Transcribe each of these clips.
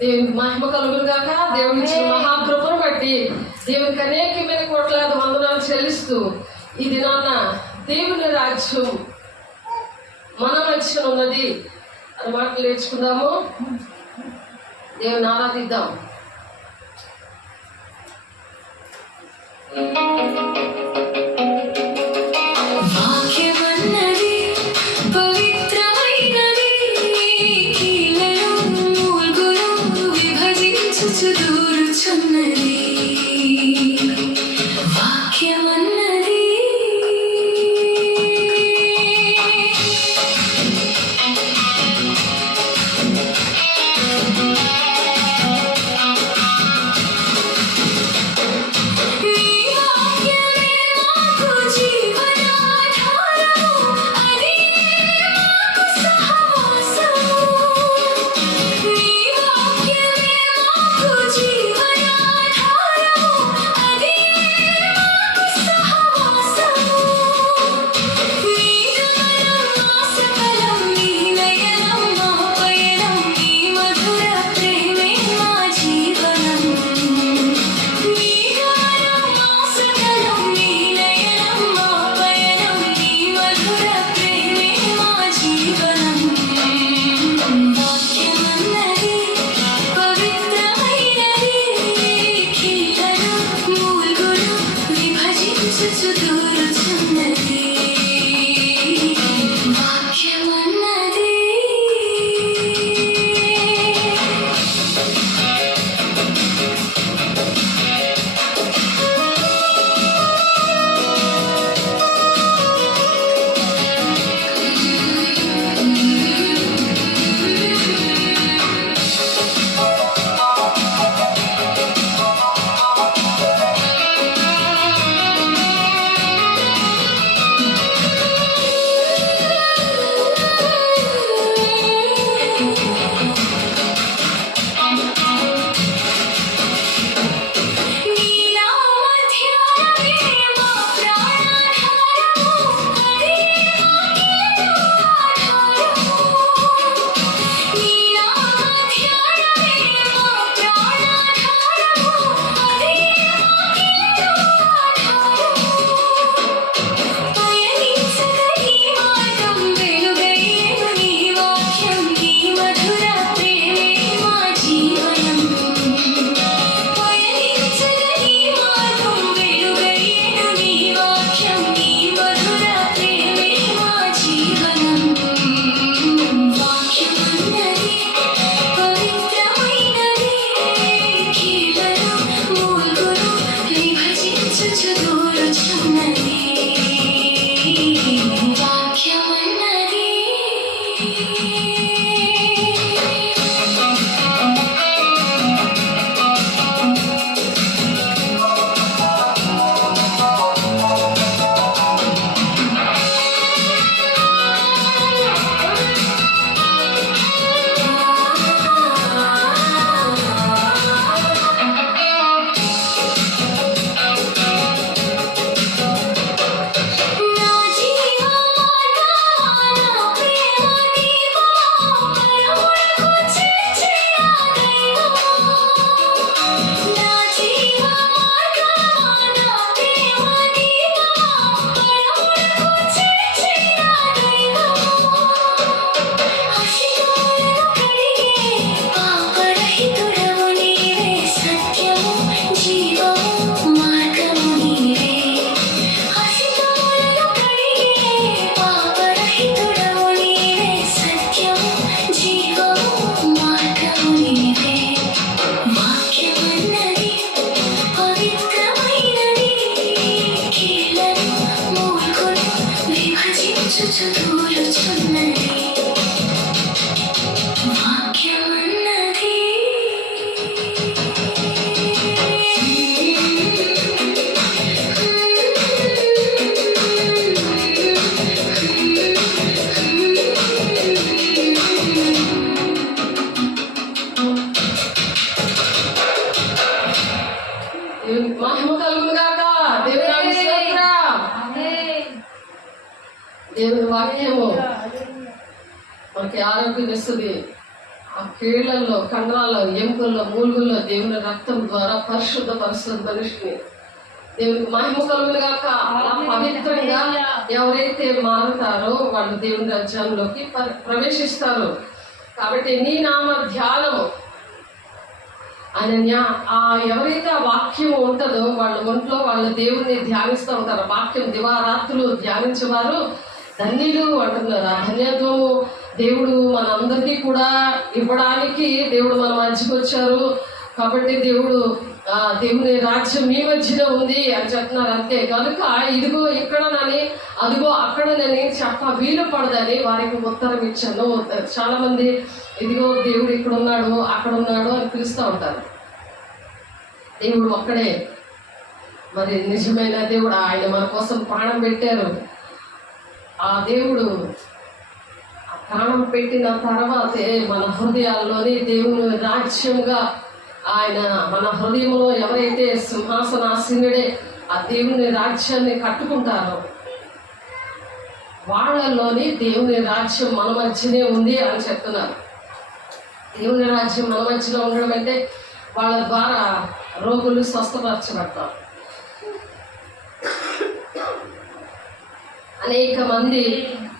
దేవునికి మహిమ కలుగును గాక. దేవుని ఇచ్చిన మహాకృపను బట్టి దేవునికి అనేకమైన కోట్లాది వందనాలు చెల్లిస్తూ ఈ దినాన దేవుని రాజ్యం మన మధ్య ఉన్నది అని మాటలు నేర్చుకుందాము. దేవుని ఆరాధిద్దాం. మహిమ కలుగును గాక. దేవుని స్తోత్రం. దేవుని వాక్యము మనకి ఆరోగ్యం ఇస్తుంది, ఆ కీళ్లలో, కండరాల్లో, ఎముకల్లో, మూలుగుల్లో దేవుని రక్తం ద్వారా పరిశుద్ధ మనిషిని. దేవునికి మహిమ కలుగును గాక. అలా పవిత్రంగా ఎవరైతే మారుతారో వాళ్ళు దేవుని రాజ్యంలోకి ప్రవేశిస్తారు. కాబట్టి నీ నామ ధ్యానము ఆయన ఎవరైతే ఆ వాక్యం ఉంటుందో వాళ్ళ ఒంట్లో వాళ్ళ దేవుణ్ణి ధ్యానిస్తూ ఉంటారు. వాక్యం దివారాత్రులు ధ్యానించేవారు ధన్యులు అంటున్నారు. ఆ ధన్యత్వము దేవుడు మనందరికీ కూడా ఇవ్వడానికి దేవుడు మన మధ్యకి వచ్చారు. కాబట్టి దేవుని రాజ్యం మీ మధ్యన ఉంది అని చెప్తున్నారు. అంతే కనుక ఇదిగో ఇక్కడనని అదిగో అక్కడనని వీలు పడదని వారికి ఉత్తరం ఇచ్చాను. చాలా మంది ఇదిగో దేవుడు ఇక్కడ ఉన్నాడు అక్కడ ఉన్నాడు అని పిలుస్తూ ఉంటారు. దేవుడు ఒక్కడే మరి నిజమైన దేవుడు. ఆయన మన కోసం ప్రాణం పెట్టారు. ఆ దేవుడు ప్రాణం పెట్టిన తర్వాతే మన హృదయాల్లోని దేవుని రాజ్యంగా ఆయన మన హృదయంలో ఎవరైతే సింహాసనాసీనుడే ఆ దేవుని రాజ్యాన్ని కట్టుకుంటారో వాళ్ళలోని దేవుని రాజ్యం మన మధ్యనే ఉంది అని చెప్తున్నారు. దేవుని రాజ్యం మన మధ్యలో ఉండడం అంటే వాళ్ళ ద్వారా రోగులు స్వస్థపరచబడతారు. అనేక మంది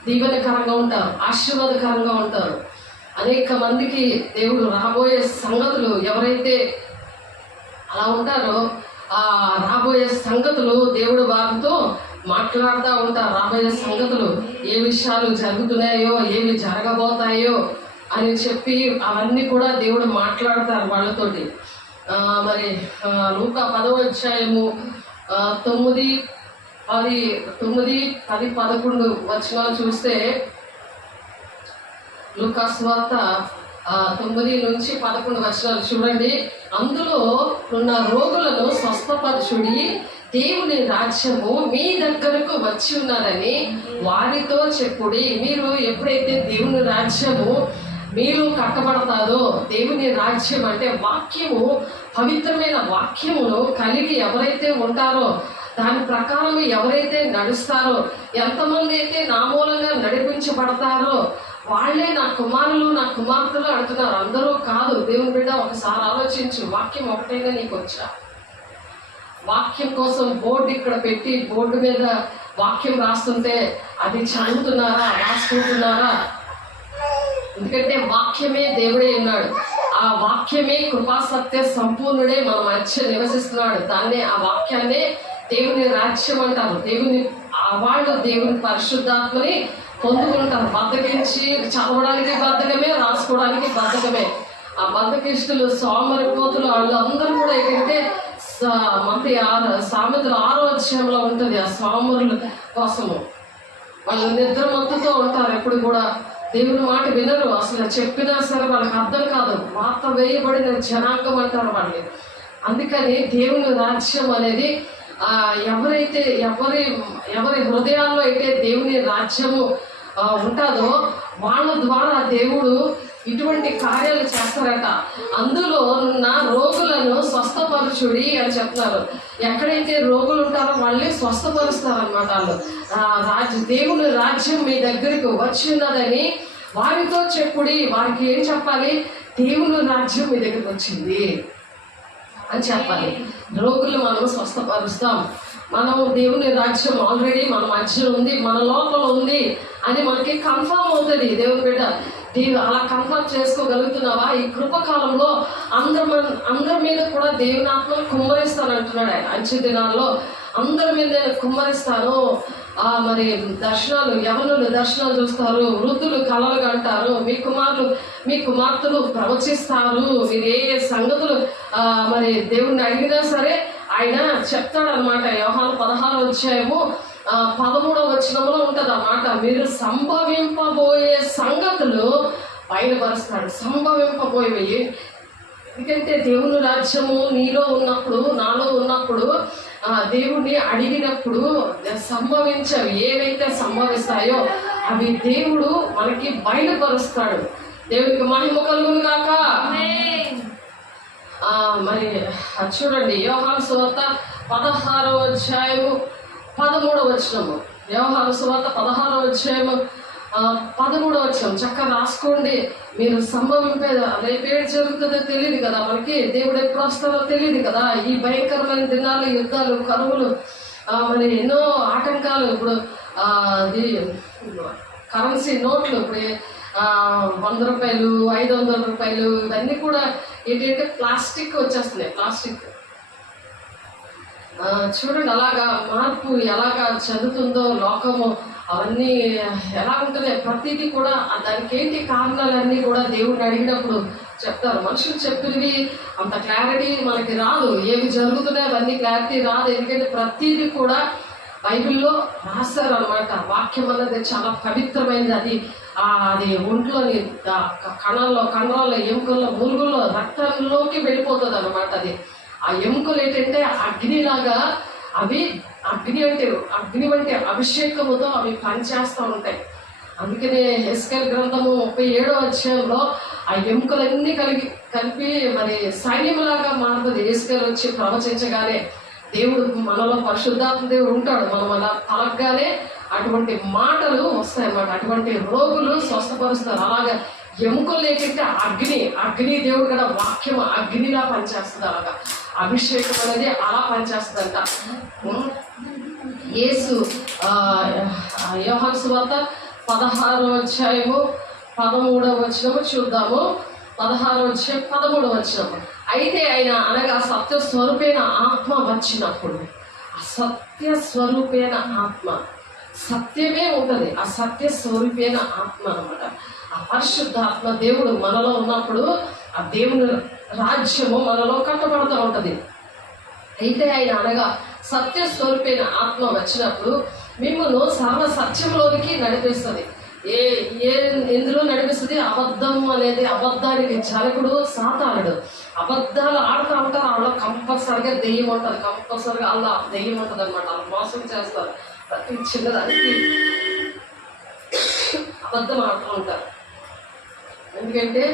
దీవెనకరంగా ఉంటారు, ఆశీర్వాదకరంగా ఉంటారు. అనేక మందికి దేవుడు రాబోయే సంగతులు ఎవరైతే అలా ఉంటారో ఆ రాబోయే సంగతులు దేవుడు వారితో మాట్లాడుతూ ఉంటారు. రాబోయే సంగతులు ఏ విషయాలు జరుగుతున్నాయో ఏవి జరగబోతాయో అని చెప్పి అవన్నీ కూడా దేవుడు మాట్లాడతారు వాళ్ళతోటి. మరి లూకా 10వ అధ్యాయము 9, 10, 11 వచనాలు చూస్తే లూకా సువార్త 9 నుంచి 11 వచనాలు చూడండి. అందులో ఉన్న రోగులను స్వస్థపరచుడి, దేవుని రాజ్యము మీ దగ్గరకు వచ్చి ఉన్నదని వారితో చెప్పుడి. మీరు ఎప్పుడైతే దేవుని రాజ్యము మీరు కట్టబడతారో, దేవుని రాజ్యం అంటే వాక్యము, పవిత్రమైన వాక్యమును కలిగి ఎవరైతే ఉంటారో దాని ప్రకారం ఎవరైతే నడుస్తారో, ఎంతమంది అయితే నా మూలంగా నడిపించబడతారో వాళ్ళే నా కుమారులు నా కుమార్తెలు అంటున్నారు. అందరూ కాదు. దేవుని బిడ్డ ఒకసారి ఆలోచించు. వాక్యం ఒకటైనా నీకు వచ్చా? వాక్యం కోసం బోర్డు ఇక్కడ పెట్టి బోర్డు మీద వాక్యం రాస్తుంటే అది చదువుతున్నారా, రాసుకుంటున్నారా? ఎందుకంటే వాక్యమే దేవుడే ఉన్నాడు. ఆ వాక్యమే కృపాసత్య సంపూర్ణుడే మన మధ్య నివసిస్తున్నాడు. ఆ వాక్యాన్నే దేవుని రాజ్యం అంటారు. వాళ్ళు దేవుని పరిశుద్ధాత్మని పొందుకుంటారు. బద్దకించి చదవడానికి బద్ధకమే, రాసుకోవడానికి బద్ధకమే. ఆ బద్దకిష్టులు, సోమరిపోతులు వాళ్ళందరూ కూడా ఏంటంటే సామెతలు 6వ అధ్యాయంలో ఉంటుంది. ఆ సోమరుల కోసము వాళ్ళు నిద్రమత్తుతో ఉంటారు. ఎప్పుడు కూడా దేవుని మాట వినరు. అసలు చెప్పినా సరే వాళ్ళకి అర్థం కాదు. వార్త వేయబడిన జనాంగం అంటారు వాళ్ళని. అందుకని దేవుని రాజ్యం అనేది ఎవరి హృదయాల్లో అయితే దేవుని రాజ్యము ఉంటుందో వాళ్ళ ద్వారా దేవుడు ఇటువంటి కార్యాలు చేస్తారట. అందులో ఉన్న రోగులను స్వస్థపరచుడి అని చెప్తున్నారు. ఎక్కడైతే రోగులు ఉంటారో వాళ్ళని స్వస్థపరుస్తారనమాట. వాళ్ళు దేవుని రాజ్యం మీ దగ్గరకు వచ్చిన్నదని వారితో చెప్పుడి. వారికి ఏం చెప్పాలి? దేవుని రాజ్యం మీ దగ్గరకు వచ్చింది అని చెప్పాలి. రోగులు మనం స్వస్థపరుస్తాం. మనం దేవుని రాజ్యం ఆల్రెడీ మన మధ్య ఉంది, మన లోపల ఉంది అని మనకి కన్ఫర్మ్ అవుతుంది. దేవుని బిడ్డ అలా కన్ఫర్మ్ చేసుకోగలుగుతున్నావా? ఈ కృపకాలంలో అందరి మీద కూడా దేవుని ఆత్మను కుమ్మరిస్తాను అంటున్నాడు ఆయన. అంచె దినాల్లో అందరి మీద నేను కుమ్మరిస్తాను. మరి దర్శనాలు, యవనులు దర్శనాలు చూస్తారు, వృద్ధులు కలలు కంటారు, మీ కుమార్తెలు ప్రవచిస్తారు. మీరు ఏ సంగతులు మరి దేవుణ్ణి అడిగినా సరే ఆయన చెప్తాడనమాట. యోహాను 16వ అధ్యాయము 13వ వచనంలో ఉంటుంది అన్నమాట. మీరు సంభవింపబోయే సంగతులు బయలుపరుస్తాడు. సంభవింపబోయేవి. ఎందుకంటే దేవుని రాజ్యము నీలో ఉన్నప్పుడు, నాలో ఉన్నప్పుడు దేవుణ్ణి అడిగినప్పుడు సంభవించవి ఏవైతే సంభవిస్తాయో అవి దేవుడు మనకి బయలుపరుస్తాడు. దేవునికి మహిమ కలుగును గాక. మరి చూడండి, యోహాను సువార్త 16వ అధ్యాయము 13వ వచనము. యోహాను సువార్త 16వ అధ్యాయము 13వ వచనం చక్కగా రాసుకోండి. మీరు సంభవింపేదా రేపేడు జరుగుతుందో తెలియదు కదా, మనకి దేవుడు ఎప్పుడు వస్తారో తెలియదు కదా. ఈ భయంకరమైన దినాలు, యుద్ధాలు, కరువులు, మరి ఎన్నో ఆటంకాలు. ఇప్పుడు అది కరెన్సీ నోట్లు ఇప్పుడు 100 రూపాయలు, 500 రూపాయలు ఇవన్నీ కూడా ఏంటంటే ప్లాస్టిక్ వచ్చేస్తున్నాయి. ప్లాస్టిక్ చూడండి అలాగా మార్పు ఎలాగా చెందుతుందో లోకము. అవన్నీ ఎలా ఉంటుందో ప్రతిదీ కూడా దానికి ఏంటి కారణాలన్నీ కూడా దేవుడిని అడిగినప్పుడు చెప్తారు. మనుషులు చెప్పినవి అంత క్లారిటీ మనకి రాదు. ఏవి జరుగుతున్నాయి అవన్నీ క్లారిటీ రాదు. ఎందుకంటే ప్రతిదీ కూడా బైబిల్లో రాస్తారు అనమాట. వాక్యం అన్నది చాలా పవిత్రమైనది. అది ఒంట్లోని కండరాల్లో ఎముకల్లో మూలుగుల్లో రక్తంలోకి వెళ్ళిపోతుంది అనమాట. అది ఆ ఎముకలు ఏంటంటే అగ్నిలాగా అవి అగ్ని వంటి అభిషేకముతో అవి పనిచేస్తూ ఉంటాయి. అందుకనే హెస్కేల్ గ్రంథము 37వ అధ్యాయంలో ఆ ఎముకలన్నీ కలిపి మరి సైన్యములాగా మారుతుంది. హెస్కేల్ వచ్చి ప్రవచించగానే దేవుడు మనలో పరిశుద్ధాత్మ దేవుడు ఉంటాడు. మనం అలా తలగ్గానే అటువంటి మాటలు వస్తాయన్నమాట. అటువంటి రోగులు స్వస్థపరుస్తారు. అలాగా ఎముకలు ఏంటంటే అగ్ని దేవుడు కూడా వాక్యం అగ్నిలా పనిచేస్తుంది. అలాగా అభిషేకం అనేది అలా పనిచేస్తుందంట. యేసు యోహాను సువార్త 16వ అధ్యాయము 13వ వచనము చూద్దాము. 16వ అధ్యాయం 13వ వచనము. అయితే ఆయన అనగా సత్య స్వరూపైన ఆత్మ వచ్చినప్పుడు, ఆ సత్య స్వరూపైన ఆత్మ సత్యమే ఉంటుంది. ఆ సత్య స్వరూపైన ఆత్మ అన్నమాట. ఆ పరిశుద్ధాత్మ దేవుడు మనలో ఉన్నప్పుడు ఆ దేవుని రాజ్యము మనలో కట్టబడుతూ ఉంటుంది. అయితే ఆయన అనగా సత్య స్వరూపైన ఆత్మ వచ్చినప్పుడు మిమ్మల్ని సర్వ సత్యంలోనికి నడిపిస్తుంది. ఎందులో నడిపిస్తుంది? అబద్ధం అనేది, అబద్ధానికి జనకుడు సాతానుడు. అబద్ధాలు ఆడుతూ ఉంటారు. వాళ్ళ కంపల్సరిగా దెయ్యం ఉంటుంది. కంపల్సరిగా అలా దెయ్యం ఉంటుంది అనమాట. వాళ్ళు మోసం చేస్తారు. ప్రతి చిన్నదానికి అబద్ధం ఆడుతూ ఉంటారు. ఎందుకంటే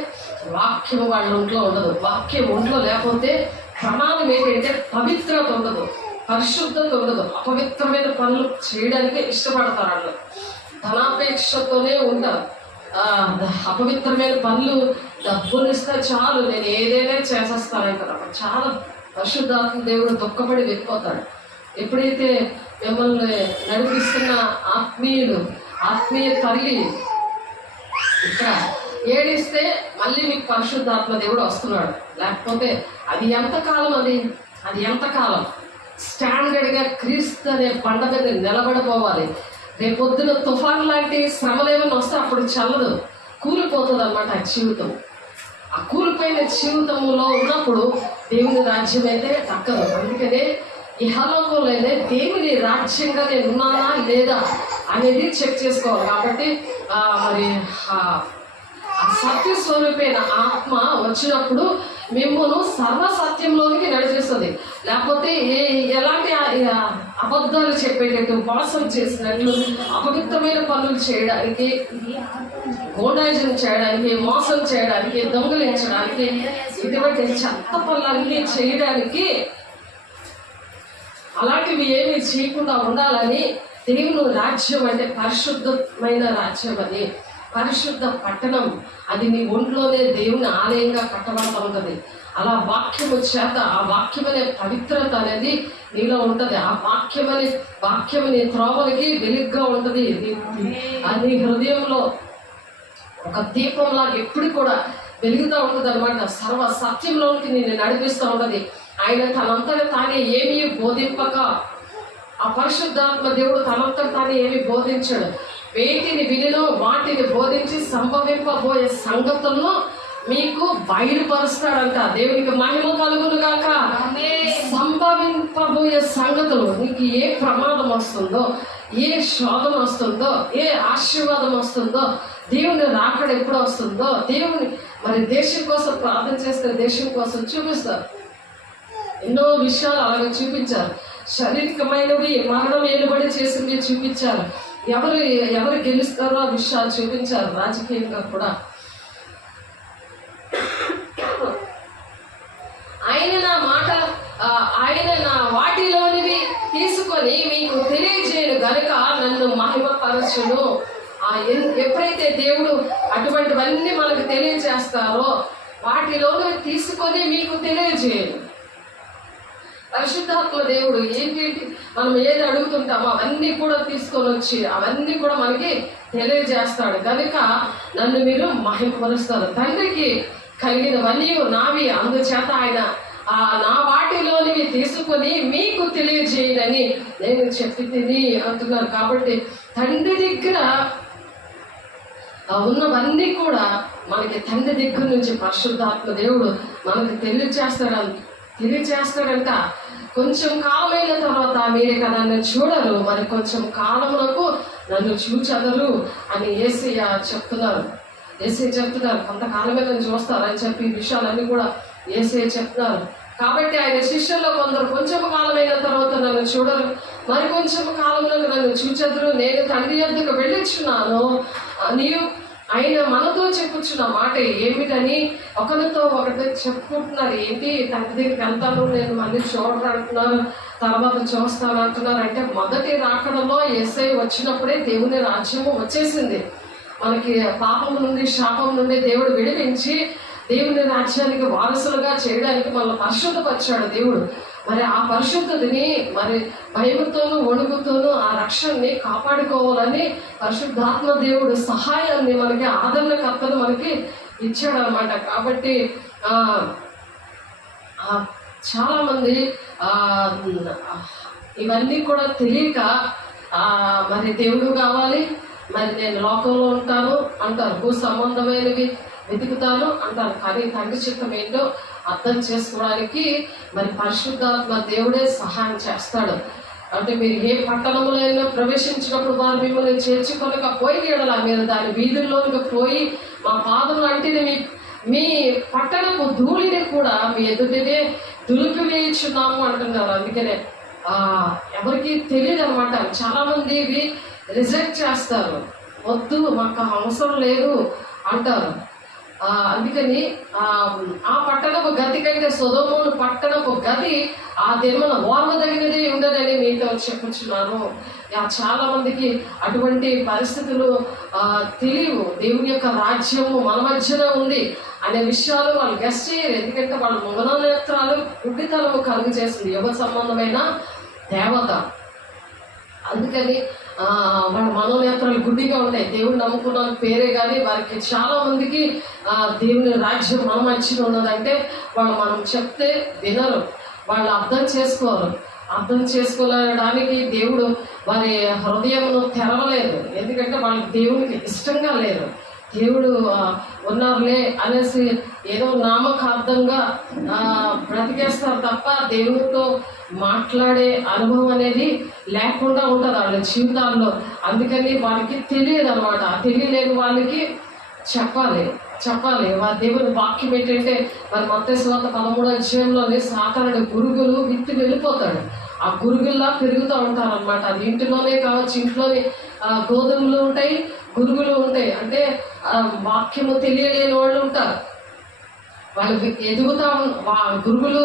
వాక్యం వాళ్ళ ఒంట్లో ఉండదు. వాక్యం ఒంట్లో లేకపోతే ప్రమాదం ఏంటంటే పవిత్రత ఉండదు, పరిశుద్ధత ఉండదు. అపవిత్రమైన పనులు చేయడానికే ఇష్టపడతారు. వాళ్ళు ధనాపేక్షతోనే ఉంటారు. అపవిత్రమైన పనులు డబ్బులు ఇస్తే చాలు, నేను ఏదైనా చేసేస్తానంటారు. అక్కడ చాలా పరిశుద్ధాత్మ దేవుడు దుఃఖపడి వెళ్ళిపోతాడు. ఎప్పుడైతే మిమ్మల్ని నడిపిస్తున్న ఆత్మీయ తల్లి ఇక్కడ ఏడిస్తే మళ్ళీ మీకు పరిశుద్ధాత్మ దేవుడు వస్తున్నాడు. లేకపోతే అది ఎంతకాలం, అది ఎంతకాలం స్టాండర్డ్గా క్రీస్తు అనే బండ మీద నిలబడిపోవాలి. రేపొద్దున తుఫాన్ లాంటి శ్రమలు ఏమైనా వస్తే అప్పుడు చల్లదు, కూలిపోతుంది అనమాట ఆ జీవితం. ఆ కూలిపోయిన జీవితంలో ఉన్నప్పుడు దేవుని రాజ్యం అయితే దక్కదు. అందుకనే ఇహలోకంలోనే దేవుని రాజ్యంగా నేను ఉన్నానా లేదా అనేది చెక్ చేసుకోవాలి. కాబట్టి మరి సత్య స్వరూపైన ఆత్మ వచ్చినప్పుడు మిమ్మల్ని సర్వసత్యంలోనికి నడిపిస్తుంది. లేకపోతే ఎలాంటి అబద్ధాలు చెప్పేటట్టు, మోసం చేసినట్లు, అపవిత్రమైన పనులు చేయడానికి, గోండాయిజం చేయడానికి, మోసం చేయడానికి, దొంగలించడానికి, ఇటువంటి చెత్త పనులన్నీ చేయడానికి, అలాంటివి ఏమీ చేయకుండా ఉండాలని దేవుని రాజ్యం అంటే పరిశుద్ధమైన రాజ్యం. అది పరిశుద్ధ పట్టణం. అది నీ ఒంట్లోనే దేవుని ఆలయంగా కట్టబడుతూ ఉంటుంది. అలా వాక్యము చేత ఆ వాక్యం అనే పవిత్రత అనేది నీలో ఉంటుంది. ఆ వాక్యం నీ త్రోవలకి వెలుగ్గా ఉంటుంది. నీ హృదయంలో ఒక దీపంలాగా ఎప్పుడు కూడా వెలుగుతూ ఉంటుంది అనమాట. సర్వ సత్యంలోనికి నేను నడిపిస్తూ ఉంటుంది. ఆయన తనంతట తానే ఏమీ బోధింపక, ఆ పరిశుద్ధాత్మ దేవుడు తనంతట తానే ఏమీ బోధించాడు. వేటిని వినినో వాటిని బోధించి సంభవింపబోయే సంగతులను మీకు బయలుపరుస్తాడంట. దేవునికి మహిమ కలుగును గాక. సంభవింపబోయే సంగతులు, నీకు ఏ ప్రమాదం వస్తుందో, ఏ శోధన వస్తుందో, ఏ ఆశీర్వాదం వస్తుందో, దేవుని రాకడ ఎప్పుడు వస్తుందో, దేవుని మరి దేశం కోసం ప్రార్థన చేస్తే దేశం కోసం చూపిస్తారు. ఎన్నో విషయాలు అలాగే చూపించారు. శారీరకమైనవి మరణం ఏలుబడి చేసింది చూపించారు. ఎవరు గెలుస్తారో ఆ విషయాలు చూపించారు. రాజకీయంగా కూడా ఆయన నా వాటిలోనివి తీసుకొని మీకు తెలియజేయను గనుక నన్ను మహిమపరచును. ఎప్పుడైతే దేవుడు అటువంటివన్నీ మనకు తెలియజేస్తారో వాటిలోనే తీసుకొని మీకు తెలియజేయండి. పరిశుద్ధాత్మ దేవుడు ఏంటి మనం ఏది అడుగుతుంటామో అవన్నీ కూడా తీసుకొని వచ్చి అవన్నీ కూడా మనకి తెలియజేస్తాడు. కనుక నన్ను మీరు మహిమపరుస్తారు. తండ్రికి కలిగినవన్నీ నావి, అందుచేత ఆయన నా వాటిలోనివి తీసుకొని మీకు తెలియజేయనని నేను చెప్పి తిని అంటున్నాను. కాబట్టి తండ్రి దగ్గర ఉన్నవన్నీ కూడా మనకి తండ్రి దగ్గర నుంచి పరిశుద్ధాత్మ దేవుడు మనకి తెలియజేస్తాడంట. కొంచెం కాలమైన తర్వాత మీరే నన్ను చూడరు, మరి కొంచెం కాలములకు నన్ను చూచెదరు అని యేసయ్య చెప్తున్నారు. కొంతకాలమే నన్ను చూస్తారని చెప్పి ఈ విషయాలన్నీ కూడా యేసయ్య చెప్తున్నారు. కాబట్టి ఆయన శిష్యుల్లో కొందరు కొంచెం కాలమైన తర్వాత నన్ను చూడరు, మరి కొంచెం కాలంలో నన్ను చూచెదరు, నేను తండ్రి యొద్దకు వెళ్ళిచ్చున్నాను నీవు ఆయన మనతో చెప్పుచున్న మాట ఏమిటని ఒకరితో ఒకటి చెప్పుకుంటున్నారు. ఏంటి తండ్రి దగ్గరికి వెళ్తాను, నేను మళ్ళీ చూడరు అంటున్నారు, తర్వాత చూస్తాను అంటున్నారు. అంటే మొదటి రాకడలో యేసయ్య వచ్చినప్పుడే దేవుని రాజ్యము వచ్చేసింది. మనకి పాపం నుండి శాపం నుండి దేవుడు విడిపించి దేవుని రాజ్యానికి వారసులుగా చేయడానికి మన పరిశుద్ధపరిచాడు దేవుడు. మరి ఆ పరిశుద్ధతని మరి భయముతోనూ వణుకుతోనూ ఆ రక్షణని కాపాడుకోవాలని పరిశుద్ధాత్మ దేవుడు సహాయాన్ని మనకి ఆదరణకర్తను మనకి ఇచ్చాడు అనమాట. కాబట్టి చాలా మంది ఇవన్నీ కూడా తెలియక మరి దేవుడు కావాలి, మరి నేను లోకంలో ఉంటాను అంటారు, భూ సంబంధమైనవి వెతుకుతాను అంటారు. కానీ తండ్రి చిత్తం ఏంటో అర్థం చేసుకోవడానికి మరి పరిశుద్ధాత్మ దేవుడే సహాయం చేస్తాడు. అంటే మీరు ఏ పట్టణంలో ప్రవేశించినప్పుడు వారు మిమ్మల్ని చేర్చుకొనకపోయి ఎడల మీరు దాని వీధుల్లోనికి పోయి మా పాదములు అంటే మీ పట్టణపు ధూళిని కూడా మీ ఎదుటినే దులిపివేయుచున్నాము అంటున్నారు. అందుకనే ఎవరికి తెలియదు అనమాట. చాలా మంది ఇవి రిజెక్ట్ చేస్తారు, వద్దు మాకు అవసరం లేదు అంటారు. అందుకని ఆ పట్టణపు గతి కంటే సొదొమోను పట్టణపు గతి ఆ దినమున ఓర్వదగినది ఉండదని మీతో చెప్పుచున్నాను. చాలా మందికి అటువంటి పరిస్థితులు తెలియవు. దేవుని యొక్క రాజ్యము మన మధ్యన ఉంది అనే విషయాలు వాళ్ళు గెస్ట్ చేయరు. ఎందుకంటే వాళ్ళ మనోనేత్రాలు గుడ్డితనము కలుగు చేస్తుంది యుగ సంబంధమైన దేవత. అందుకని వాళ్ళ మనోనేత్రాలు గుడ్డిగా ఉంటాయి. దేవుడు నమ్ముకున్న పేరే కానీ వారికి చాలా మందికి దేవుని రాజ్యం మన మధ్యన ఉన్నదంటే వాళ్ళు మనం చెప్తే వినరు, వాళ్ళు అర్థం చేసుకోరు. అర్థం చేసుకోవడానికి దేవుడు వారి హృదయమును తెరవలేదు. ఎందుకంటే వాళ్ళకి దేవునికి ఇష్టంగా లేరు. దేవుడు ఉన్నారులే అనేసి ఏదో నామకార్థంగా బ్రతికేస్తారు తప్ప దేవుడితో మాట్లాడే అనుభవం అనేది లేకుండా ఉంటుంది వాళ్ళ జీవితాల్లో. అందుకని వాళ్ళకి తెలియదు అనమాట. తెలియలేని వాళ్ళకి చెప్పాలి. వారి దేవుని వాక్యం ఏంటంటే మరి మత్తయి సువార్త 13వ అధ్యాయంలోని సాతానుడు గురుగులు విత్తి వెళ్ళిపోతాడు. ఆ గురుగుల్లా పెరుగుతూ ఉంటారు అనమాట. అది ఇంటిలోనే కావచ్చు, ఇంట్లోనే గోధుమలు ఉంటాయి, గురుగులు ఉంటాయి. అంటే వాక్యము తెలియలేని వాళ్ళు ఉంటారు. వాళ్ళు ఎదుగుతా గురుగులు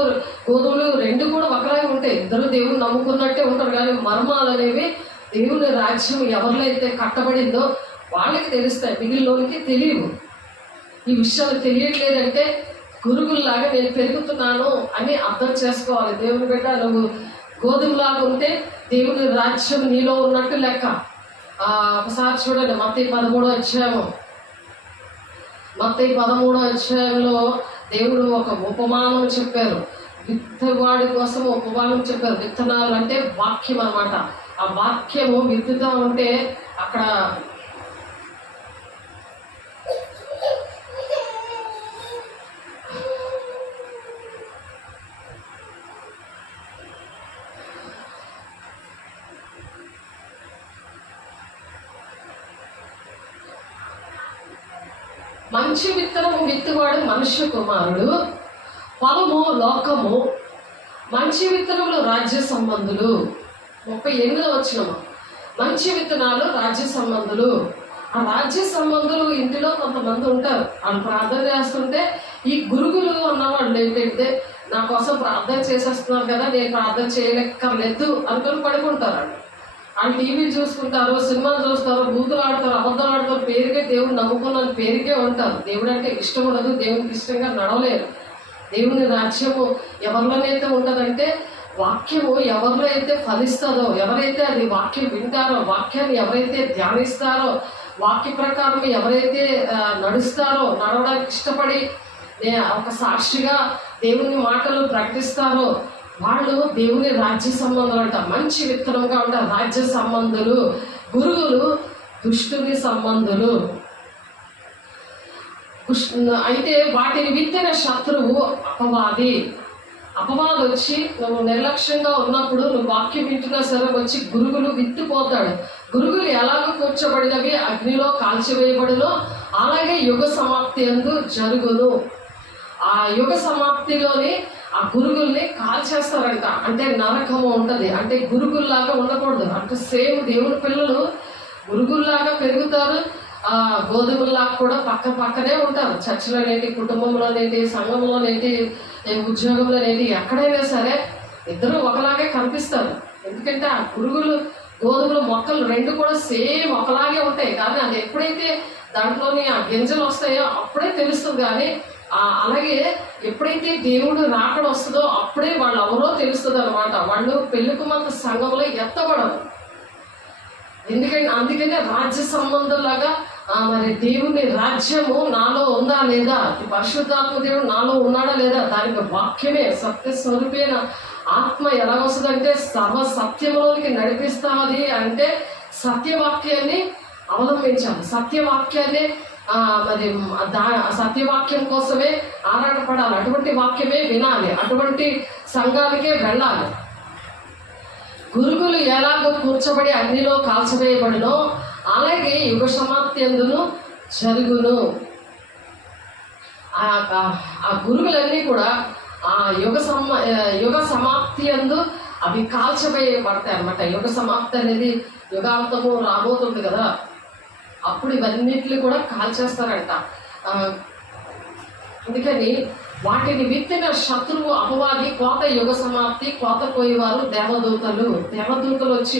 గోధుమలు రెండు కూడా ఒకలాగే ఉంటాయి. ఇద్దరు దేవుని నమ్ముకున్నట్టే ఉంటారు. కానీ మర్మాలు అనేవి దేవుని రాజ్యం ఎవరిలో అయితే కట్టబడిందో వాళ్ళకి తెలుస్తాయి, మిగిలిలోనికి తెలియవు. ఈ విషయాలు తెలియట్లేదంటే గురుగుల్లాగా నేను పెరుగుతున్నాను అని అర్థం చేసుకోవాలి. దేవుని బిడ్డ నువ్వు గోధుమలాగా ఉంటే దేవుని రాజ్యం నీలో ఉన్నట్టు లెక్క. ఒకసారి చూడండి మత్తయి 13వ అధ్యాయంలో దేవుడు ఒక ఉపమానం చెప్పారు. విత్తవాడి కోసం ఉపమానం చెప్పారు. విత్తనాలు అంటే వాక్యం అన్నమాట. ఆ వాక్యము విత్తుతా ఉంటే అక్కడ మంచి విత్తనము విత్తువాడు మనుష్య కుమారుడు, పొలము లోకము, మంచి విత్తనములు రాజ్య సంబంధులు. 38వ వచనము. మంచి విత్తనాలు రాజ్య సంబంధులు. ఆ రాజ్య సంబంధులు ఇంటిలో కొంతమంది ఉంటారు. వాళ్ళు ప్రార్థన చేస్తుంటే ఈ గురుగులు ఉన్నవాళ్ళు ఏంటంటే నా కోసం ప్రార్థన చేసేస్తున్నారు కదా, నేను ప్రార్థన చేయలేక్కర్లేదు అనుకుని పడుకుంటారు. వాళ్ళు టీవీ చూసుకుంటారు, సినిమాలు చూస్తారు, బూతులు ఆడతారు, అబద్ధాలు ఆడతారు, పేరుకే దేవుడు నమ్ముకున్న పేరుకే ఉంటారు. దేవుడు అంటే ఇష్టం ఉండదు, దేవునికి ఇష్టంగా నడవలేరు. దేవుని రాజ్యము ఎవరిలోనైతే ఉంటుందంటే వాక్యము ఎవరిలో అయితే ఫలిస్తుందో, ఎవరైతే అది వాక్యం వింటారో, వాక్యాన్ని ఎవరైతే ధ్యానిస్తారో, వాక్య ప్రకారం ఎవరైతే నడుస్తారో, నడవడానికి ఇష్టపడి ఒక సాక్షిగా దేవుని మాటలు ప్రకటిస్తారో వాళ్ళు దేవుని రాజ్య సంబంధాలు అంట. మంచి విత్తనంగా ఉంటారు రాజ్య సంబంధులు. గురువులు దుష్టుని సంబంధులు. అయితే వాటిని విత్తిన శత్రువు అపవాది. అపవాది వచ్చి నువ్వు నిర్లక్ష్యంగా ఉన్నప్పుడు, నువ్వు వాక్యం వింటున్నా సరే వచ్చి గురుగులు విత్తిపోతాడు. గురుగులు ఎలాగో కూర్చోబడినవి అగ్నిలో కాల్చివేయబడునో అలాగే యుగ సమాప్తి యందు జరుగును. ఆ యుగ సమాప్తిలోని ఆ గురుగుల్ని కాల్చేస్తారంట. అంటే నరకము ఉంటుంది. అంటే గురుగుల్లాగా ఉండకూడదు. అంటే సేమ్ దేవుని పిల్లలు గురుగుల్లాగా పెరుగుతారు, గోధుమల్లాగా కూడా పక్క పక్కనే ఉంటారు. చర్చిలోనేటి, కుటుంబంలోనేటి, సంఘంలోనేటి, ఉద్యోగంలోనేటి, ఎక్కడైనా సరే ఇద్దరు ఒకలాగే కనిపిస్తారు. ఎందుకంటే ఆ గురుగులు గోధుమల మొక్కలు రెండు కూడా సేమ్ ఒకలాగే ఉంటాయి. కానీ అది ఎప్పుడైతే దాంట్లోని ఆ గింజలు వస్తాయో అప్పుడే తెలుస్తుంది. కానీ అలాగే ఎప్పుడైతే దేవుడు రాకడ వస్తుందో అప్పుడే వాళ్ళు ఎవరో తెలుస్తుంది అనమాట. వాళ్ళు పెళ్లి కుమార్తె సంఘంలో ఎత్తబడరు. అందుకనే రాజ్య సంబంధంలాగా మరి దేవుని రాజ్యము నాలో ఉందా లేదా, పరిశుద్ధాత్మ దేవుడు నాలో ఉన్నాడా లేదా, దానికి వాక్యమే సత్య స్వరూపైన ఆత్మ ఎలా వస్తుందంటే సర్వ సత్యంలోనికి నడిపిస్తాది. అంటే సత్యవాక్యాన్ని అవలంబించాలి. సత్యవాక్యాన్ని మరి సత్యవాక్యం కోసమే ఆరాటపడాలి. అటువంటి వాక్యమే వినాలి. అటువంటి సంఘానికే వెళ్ళాలి. గురుగులు ఎలాగో కూర్చబడి అగ్నిలో కాల్చవేయబడినో అలాగే యుగ సమాప్తి యందును జరుగును. ఆ గురుగులన్నీ కూడా ఆ యుగ సమాప్తి యందు అవి కాల్చవేయబడతాయి అన్నమాట. యుగ సమాప్తి అనేది యుగాంతము రాబోతుంది కదా, అప్పుడు ఇవన్నిటిని కూడా కాల్చేస్తారంట. అందుకని వాటిని విత్తిన శత్రువు అపవాది. కోత యుగ సమాప్తి, కోత కోయేవారు దేవదూతలు. దేవదూతలు వచ్చి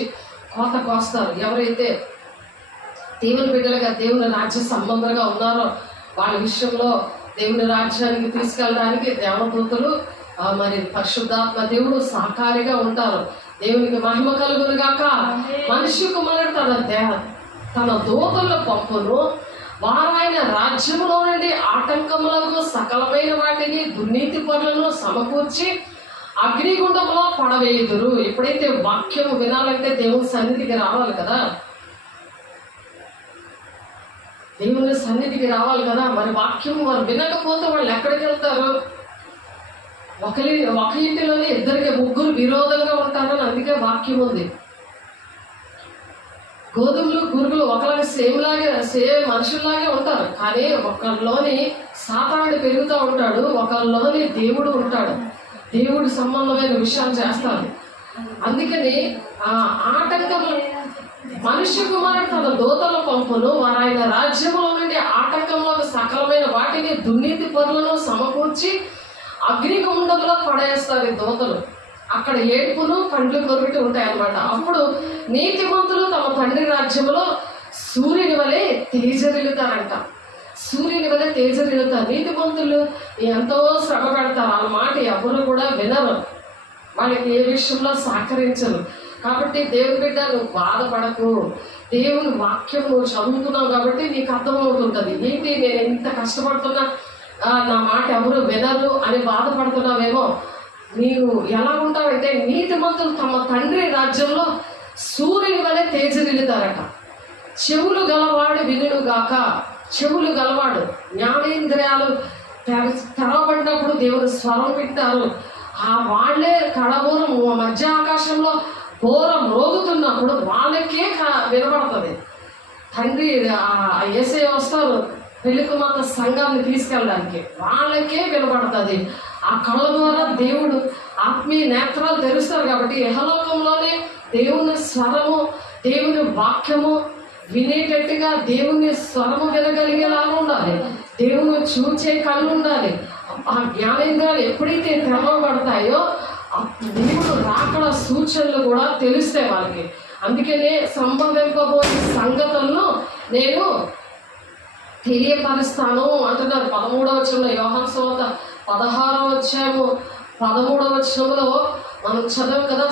కోత కోస్తారు. ఎవరైతే దేవుని బిడ్డలుగా దేవుని రాజ్య సంబంధంగా ఉన్నారో వాళ్ళ విషయంలో దేవుని రాజ్యానికి తీసుకెళ్ళడానికి దేవదూతలు మరి పరిశుద్ధాత్మ దేవుడు సహకారిగా ఉంటారు. దేవునికి మహిమ కలుగును గాక. మనిషి కుమారుడు తన దూతల పంపును, వారాయన రాజ్యములో నుండి ఆటంకములకు సకలమైన వాటిని దుర్నీతి పనులను సమకూర్చి అగ్నిగుండంలో పడవేయుదురు. ఎప్పుడైతే వాక్యం వినాలంటే దేవుని సన్నిధికి రావాలి కదా, దేవుని సన్నిధికి రావాలి కదా. మరి వాక్యం వారు వినకపోతే వాళ్ళు ఎక్కడికి వెళ్తారు? ఒక ఇంటిలోనే ముగ్గురు విరోధంగా ఉంటారని అందుకే వాక్యం ఉంది. గోధుమలు గురుగులు ఒకలాగా సేమ్ మనుషుల్లాగే ఉంటారు. కానీ ఒకరిలోని సాతానుడు పెరుగుతూ ఉంటాడు, ఒకరిలోని దేవుడు ఉంటాడు. దేవుడి సంబంధమైన విషయాలు చేస్తారు. అందుకని ఆటంకములు మనుష్య కుమారుడు తన దూతల పంపును, వారాయన రాజ్యములో నుండి ఆటంకంలో సకలమైన వాటిని దుర్నీతి పనులను సమకూర్చి అగ్నిగుండంలో పడేస్తారు ఈ దూతలు. అక్కడ ఏడుపును పండ్లు కొరిటి ఉంటాయి అన్నమాట. అప్పుడు నీతిమంతులు తమ తండ్రి రాజ్యంలో సూర్యుని వలె తేజరిల్లుతారంట. సూర్యుని వలె తేజరిల్లుతారు. నీతిమంతులు ఎంతో శ్రమ పెడతారు. వాళ్ళ మాట ఎవరు కూడా వినరు, వాళ్ళకి ఏ విషయంలో సహకరించరు. కాబట్టి దేవుని బిడ్డ నువ్వు బాధపడకు. దేవుని వాక్యం నువ్వు చదువుతున్నావు కాబట్టి నీకు అర్థమవుతుంటుంది. ఏంటి నేను ఎంత కష్టపడుతున్నా నా మాట ఎవరు వినరు అని బాధపడుతున్నావేమో. నీవు ఎలా ఉంటావంటే నీతిమంతులు తమ తండ్రి రాజ్యంలో సూర్యుని వలె తేజరిల్లుతారట. చెవులు గలవాడు వినుగాక. చెవులు గలవాడు జ్ఞానేంద్రియాలు తెరవబడినప్పుడు దేవుని స్వరం వింటారు. వాళ్ళే కడబోరం మధ్య ఆకాశంలో ఘోరం రోగుతున్నప్పుడు వాళ్ళకే వినబడుతుంది. తండ్రి యేసయ్య వస్తారు పెళ్లి కుమార్తె సంఘాన్ని తీసుకెళ్ళడానికి, వాళ్ళకే వినబడుతుంది. ఆ కళ్ళ ద్వారా దేవుడు ఆత్మీయ నేత్రాలు తెరుస్తారు. కాబట్టి యెహోలోకంలోనే దేవుని స్వరము, దేవుని వాక్యము వినేటట్టుగా దేవుని స్వరము వినగలిగేలాగా ఉండాలి. దేవుని చూచే కళ్ళు ఉండాలి. ఆ జ్ఞానేంద్రాలు ఎప్పుడైతే తెరవబడతాయో దేవుడు రాకడ సూచనలు కూడా తెలుస్తాయి వాళ్ళకి. అందుకనే సంభవింపబోయే సంగతులను నేను తెలియపరుస్తాను అంటున్నారు. 13వ వచనంలో, యోహాను సువార్త 16వ అధ్యాయము 13వ వచనంలో మనం చదవం కదా.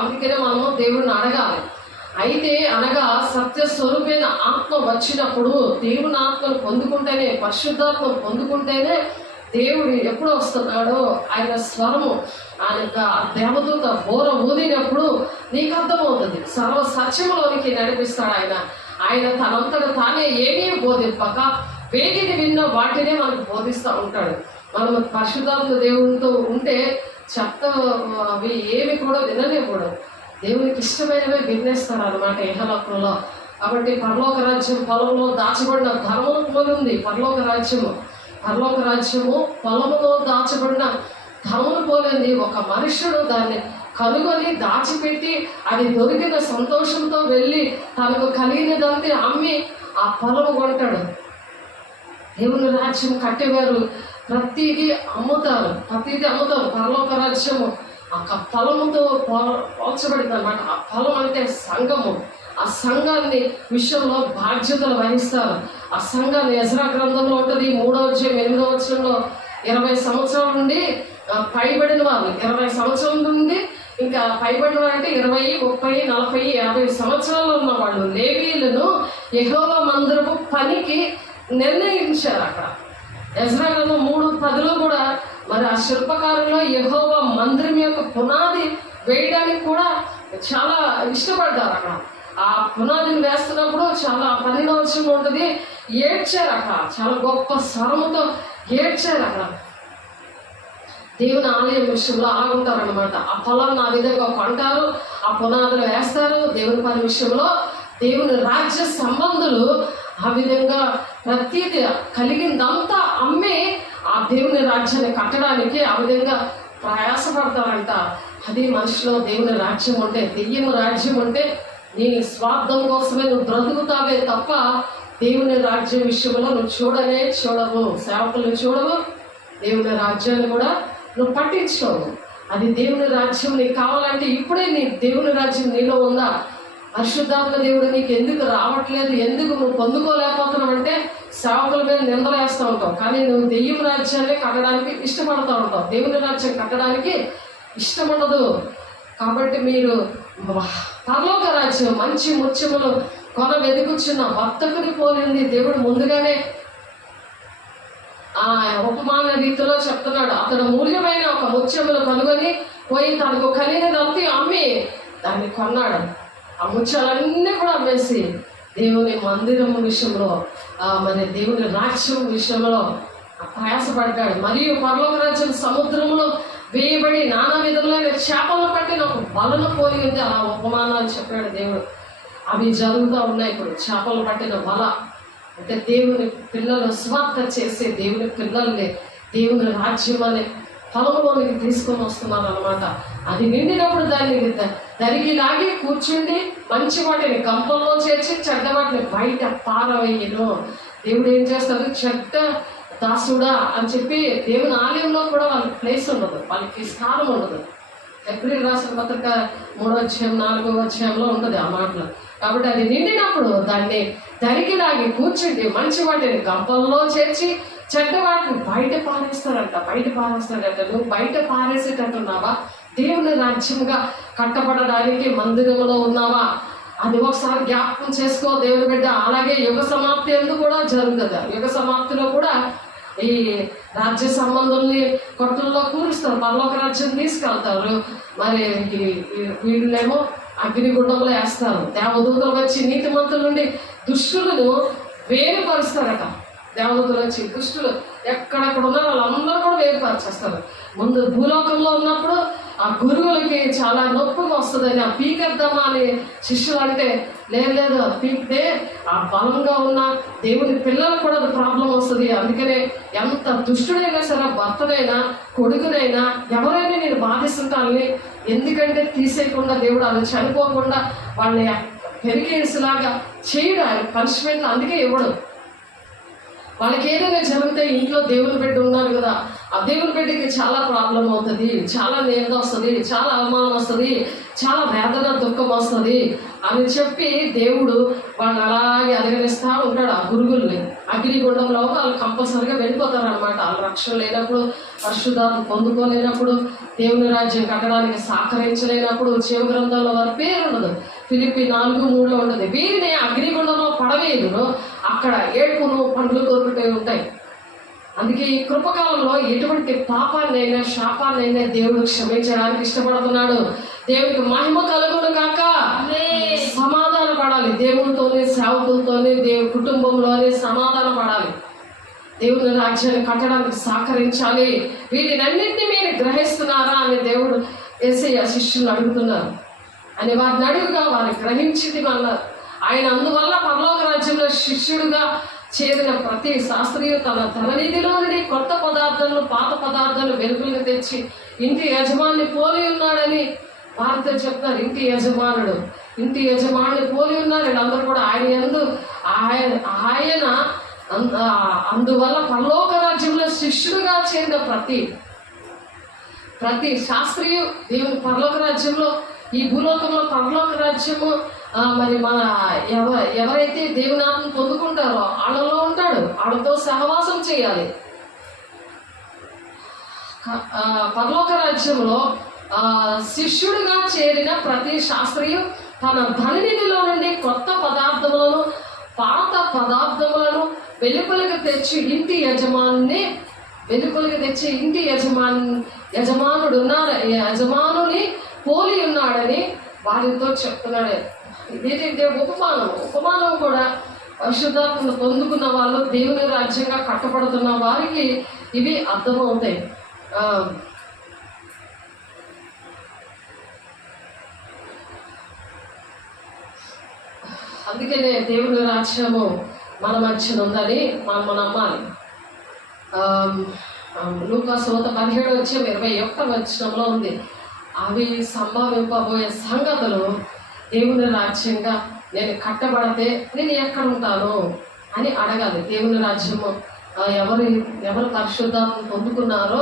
అందుకనే మనము దేవుడిని అడగాలి. అయితే అనగా సత్య స్వరూపైన ఆత్మ వచ్చినప్పుడు, దేవుని ఆత్మను పొందుకుంటేనే, పరిశుద్ధాత్మను పొందుకుంటేనే దేవుడు ఎప్పుడు వస్తున్నాడో ఆయన స్వరము, ఆయన దేవదూత బోర ఊదినప్పుడు నీకు అర్థమవుతుంది. సర్వ సత్యంలోనికి నడిపిస్తాడు ఆయన తనంతట తానే ఏమీ బోధింపక వేటిని విన్న వాటినే మనకు బోధిస్తూ ఉంటాడు. మనం పరిశుద్ధాత్మ దేవునితో ఉంటే చెత్త అవి ఏమి కూడా వినలేకూడదు. దేవునికి ఇష్టమైనవే వినేస్తాడు అనమాట ఇహలోకంలో. కాబట్టి పరలోక రాజ్యం పొలంలో దాచబడిన ధర్మం పోలి ఉంది. పరలోక రాజ్యము పొలంలో దాచబడిన ధర్మం పోలింది. ఒక మనుషుడు దాన్ని కనుగొని దాచిపెట్టి అది దొరికిన సంతోషంతో వెళ్ళి తనకు కలిగినదంతా అమ్మి ఆ పొలం కొంటాడు. దేవుని రాజ్యం కట్టేవారు ప్రతిదీ అమ్ముతారు. పరలోక రాజ్యము ఆ పొలముతో పోల్చబడింది అనమాట. ఆ పొలం అంటే సంఘము. ఆ సంఘాన్ని విషయంలో బాధ్యతలు వహిస్తారు. ఆ సంఘాన్ని ఎజ్రా గ్రంథంలో ఉంటుంది 3వ అధ్యాయం 8వ వచనంలో 20 సంవత్సరాల నుండి పైబడిన వాళ్ళు, 20 సంవత్సరాల నుండి ఇంకా పైబడిన వాళ్ళు అంటే 20, 30, 40, 50 సంవత్సరాల్లో ఉన్న వాళ్ళు లేవీయులను యెహోవా మందిరపు పనికి నిర్ణయించారు. అక్కడ ఎజ్రా గ్రంథం 3:10లో కూడా మరి ఆ శిల్పకారులో యెహోవా మందిరం యొక్క పునాది వేయడానికి కూడా చాలా ఇష్టపడ్డారు. అక్కడ ఆ పునాదిని వేస్తున్నప్పుడు చాలా 12వ వచనం ఉంటుంది, ఏడ్చారు. అక్కడ చాలా గొప్ప స్వరముతో ఏడ్చారు. అక్కడ దేవుని ఆలయం విషయంలో అలా ఉంటారనమాట. ఆ పొలాన్ని ఆ విధంగా కొంటారు, ఆ పునాదులు వేస్తారు. దేవుని పని విషయంలో దేవుని రాజ్య సంబంధులు ఆ విధంగా ప్రతిదీ కలిగిందంతా అమ్మి ఆ దేవుని రాజ్యాన్ని కట్టడానికి ఆ విధంగా ప్రయాసపడతారంట. అది మనిషిలో దేవుని రాజ్యం ఉంటే, దెయ్యం రాజ్యం ఉంటే నీ స్వార్థం కోసమే నువ్వు బ్రతుకుతావే తప్ప దేవుని రాజ్యం విషయంలో నువ్వు చూడవు. సేవకులను చూడవు, దేవుని రాజ్యాన్ని కూడా నువ్వు పట్టించుకోవు. అది దేవుని రాజ్యం నీకు కావాలంటే ఇప్పుడే నీ దేవుని రాజ్యం నీలో ఉందా? పరిశుద్ధాత్మ దేవుడు నీకు ఎందుకు రావట్లేదు, ఎందుకు నువ్వు పొందుకోలేకపోతున్నావు అంటే సేవకుల మీద నిందలు వేస్తూ ఉంటావు. కానీ నువ్వు దెయ్యం రాజ్యాన్ని కట్టడానికి ఇష్టపడుతూ ఉంటావు, దేవుని రాజ్యం కట్టడానికి ఇష్టం ఉండదు. కాబట్టి మీరు పరలోక రాజ్యం మంచి ముత్యములు కొన వెతుకుచున్న వర్తకుని పోలింది. దేవుడు ముందుగానే ఆ ఉపమాన రీతిలో చెప్తున్నాడు. అతడు మూల్యమైన ఒక ముత్యములు కనుగొని పోయి తనకు కలిగినదంతా అమ్మి దాన్ని కొన్నాడు. ఆ ముత్యాలన్నీ కూడా అమ్మేసి దేవుని మందిరం విషయంలో మరి దేవుని రాజ్యం విషయంలో ప్రయాసపడ్డాడు. మరియు పరలోక రాజ్యం సముద్రంలో వేయబడి నానా విధములైన చేపలను పట్టిన ఒక వలను పోలి ఉంది. అలా ఉపమానాలు చెప్పాడు దేవుడు. అవి జరుగుతూ ఉన్నాయి ఇప్పుడు. చేపలు పట్టిన వల అంటే దేవుని పిల్లలు స్వార్థ చేసే దేవుని పిల్లల్ని దేవుని రాజ్యం అనే పొలంలోనికి తీసుకొని వస్తున్నారు అనమాట. అది నిండినప్పుడు దాన్ని దరికి లాగి కూర్చుండి మంచి వాటిని గంపల్లో చేర్చి చెడ్డ వాటిని బయట పారవేయను. దేవుడు ఏం చేస్తాడు? చెడ్డ దాసుడా అని చెప్పి దేవుని ఆలయంలో కూడా వాళ్ళకి ప్లేస్ ఉండదు, వాళ్ళకి స్థానం ఉండదు. ఎబ్రీ రాసిన పత్రిక 3వ అధ్యాయం 4వ అధ్యాయంలో ఉంటుంది ఆ మాటలు. కాబట్టి అది నిండినప్పుడు దాన్ని దరికి లాగి కూర్చుండి మంచి వాటిని గంపల్లో చేర్చి చెడ్డ వాటిని బయట పారేస్తాడంట. నువ్వు బయట పారేసేటట్టున్నావా? దేవుని రాజ్యంగా కట్టబడడానికి మందిరంలో ఉన్నావా? అది ఒకసారి జ్ఞాపకం చేసుకో దేవుని బిడ్డ. అలాగే యుగ సమాప్తి ఎందుకు కూడా జరుగుతుంది. యుగ సమాప్తిలో కూడా ఈ రాజ్య సంబంధుల్ని కొట్టుల్లో కూరుస్తారు, పరలోక రాజ్యం తీసుకెళ్తారు. మరి వీళ్ళేమో అగ్నిగుండంలో వేస్తారు. దేవదూతలు వచ్చి నీతిమంతుల నుండి దుష్టులను వేరుపరుస్తారట. దేవదూతలు వచ్చి దుష్టులు ఎక్కడెక్కడ ఉన్నారో వాళ్ళందరూ కూడా వేరుపరిచేస్తారు. ముందు భూలోకంలో ఉన్నప్పుడు ఆ గురువులకి చాలా నొప్పిగా వస్తుందని ఆ పీకెద్దామా అని శిష్యులు అంటే లేదు పీకితే ఆ బలంగా ఉన్న దేవుని పిల్లలకు కూడా అది ప్రాబ్లం వస్తుంది. అందుకనే ఎంత దుష్టుడైనా సరే, భర్తనైనా కొడుకునైనా ఎవరైనా నేను బాధిస్తుంటానని, ఎందుకంటే తీసేయకుండా దేవుడు అది చనిపోకుండా వాళ్ళని పెరిగేసిలాగా చేయడు. ఆయన పనిష్మెంట్ అందుకే ఇవ్వడు. వాళ్ళకి ఏదైనా జరిగితే ఇంట్లో దేవుని బిడ్డ ఉన్నారు కదా, ఆ దేవుని బిడ్డకి చాలా ప్రాబ్లం అవుతుంది, చాలా నింద వస్తుంది, చాలా అవమానం వస్తుంది, చాలా వేదన దుఃఖం వస్తుంది అని చెప్పి దేవుడు వాళ్ళని అలాగే అధిగమిస్తూ ఉంటాడు. ఆ గురుగుల్ని అగ్నిగుండంలో వాళ్ళు కంపల్సరిగా వెళ్ళిపోతారు అనమాట. వాళ్ళ రక్షణ లేనప్పుడు, పరిశుద్ధాత్మ పొందుకోలేనప్పుడు, దేవుని రాజ్యం కట్టడానికి సహకరించలేనప్పుడు జీవ గ్రంథంలో వారి పేరు ఉండదు. ఫిలిప్పి 4:3 ఉంటుంది. వీరిని అగ్నిగుండంలో పడవేయును, అక్కడ ఏడుపును పండ్లు దొరుకుతూ ఉంటాయి. అందుకే ఈ కృపకాలంలో ఎటువంటి పాపాన్నైనా శాపాన్నైనా దేవుడు క్షమించడానికి ఇష్టపడుతున్నాడు. దేవుడికి మహిమ కలుగును కాక. సమాధాన పడాలి దేవునితోనే, సేవకులతోనే, దేవుని కుటుంబంలోనే సమాధాన పడాలి. దేవుని రాజ్యాన్ని కట్టడానికి సహకరించాలి. వీటినన్నింటినీ మీరు గ్రహిస్తున్నారా అని దేవుడు యేసయ్య శిష్యులను అడుగుతున్నారు. అని వారిని అడుగుగా వారిని గ్రహించింది అన్నారు. ఆయన అందువల్ల పరలోక రాజ్యంలో శిష్యుడుగా చేరిన ప్రతి శాస్త్రీయు తన ధననిధిలో నుండి కొత్త పదార్థాలను, పాత పదార్థాలు వెలుగులకు తెచ్చి ఇంటి యజమాని పోలి ఉన్నాడని వారితో చెప్తారు. ఇంటి యజమాని పోలి ఉన్నారు. అందరూ కూడా ఆయన అందువల్ల పరలోక రాజ్యంలో శిష్యుడుగా చేరిన ప్రతి శాస్త్రీయు దేవుని పరలోక రాజ్యంలో, ఈ భూలోకంలో పరలోక రాజ్యము మరి మన ఎవరైతే దేవుని ఆత్మను పొందుకుంటారో వాళ్ళలో ఉంటాడు. వాళ్ళతో సహవాసం చేయాలి. పరలోక రాజ్యంలో శిష్యుడిగా చేరిన ప్రతి శాస్త్రీయు తన ధననిధిలో నుండి కొత్త పదార్థములను, పాత పదార్థములను వెలుపలికి తెచ్చి ఇంటి యజమానుని పోలి ఉన్నాడని వారితో చెప్తున్నాడు. ఇదేంటంటే ఉపమానం కూడా పరిశుద్ధాత్మను పొందుకున్న వాళ్ళు, దేవుని రాజ్యంగా కట్టబడుతున్న వారికి ఇవి అర్థమవుతాయి. అందుకనే దేవుని రాజ్యము మన మధ్యన ఉందని మనం నమ్మాలి. లూకాసు 17:21 ఉంది. అవి సంభవింపబోయే సంగతులు దేవుని రాజ్యంగా నేను కట్టబడితే నేను ఎక్కడ ఉంటాను అని అడగాలి. దేవుని రాజ్యము ఎవరు పరిశుద్ధాత్మ పొందుకున్నారో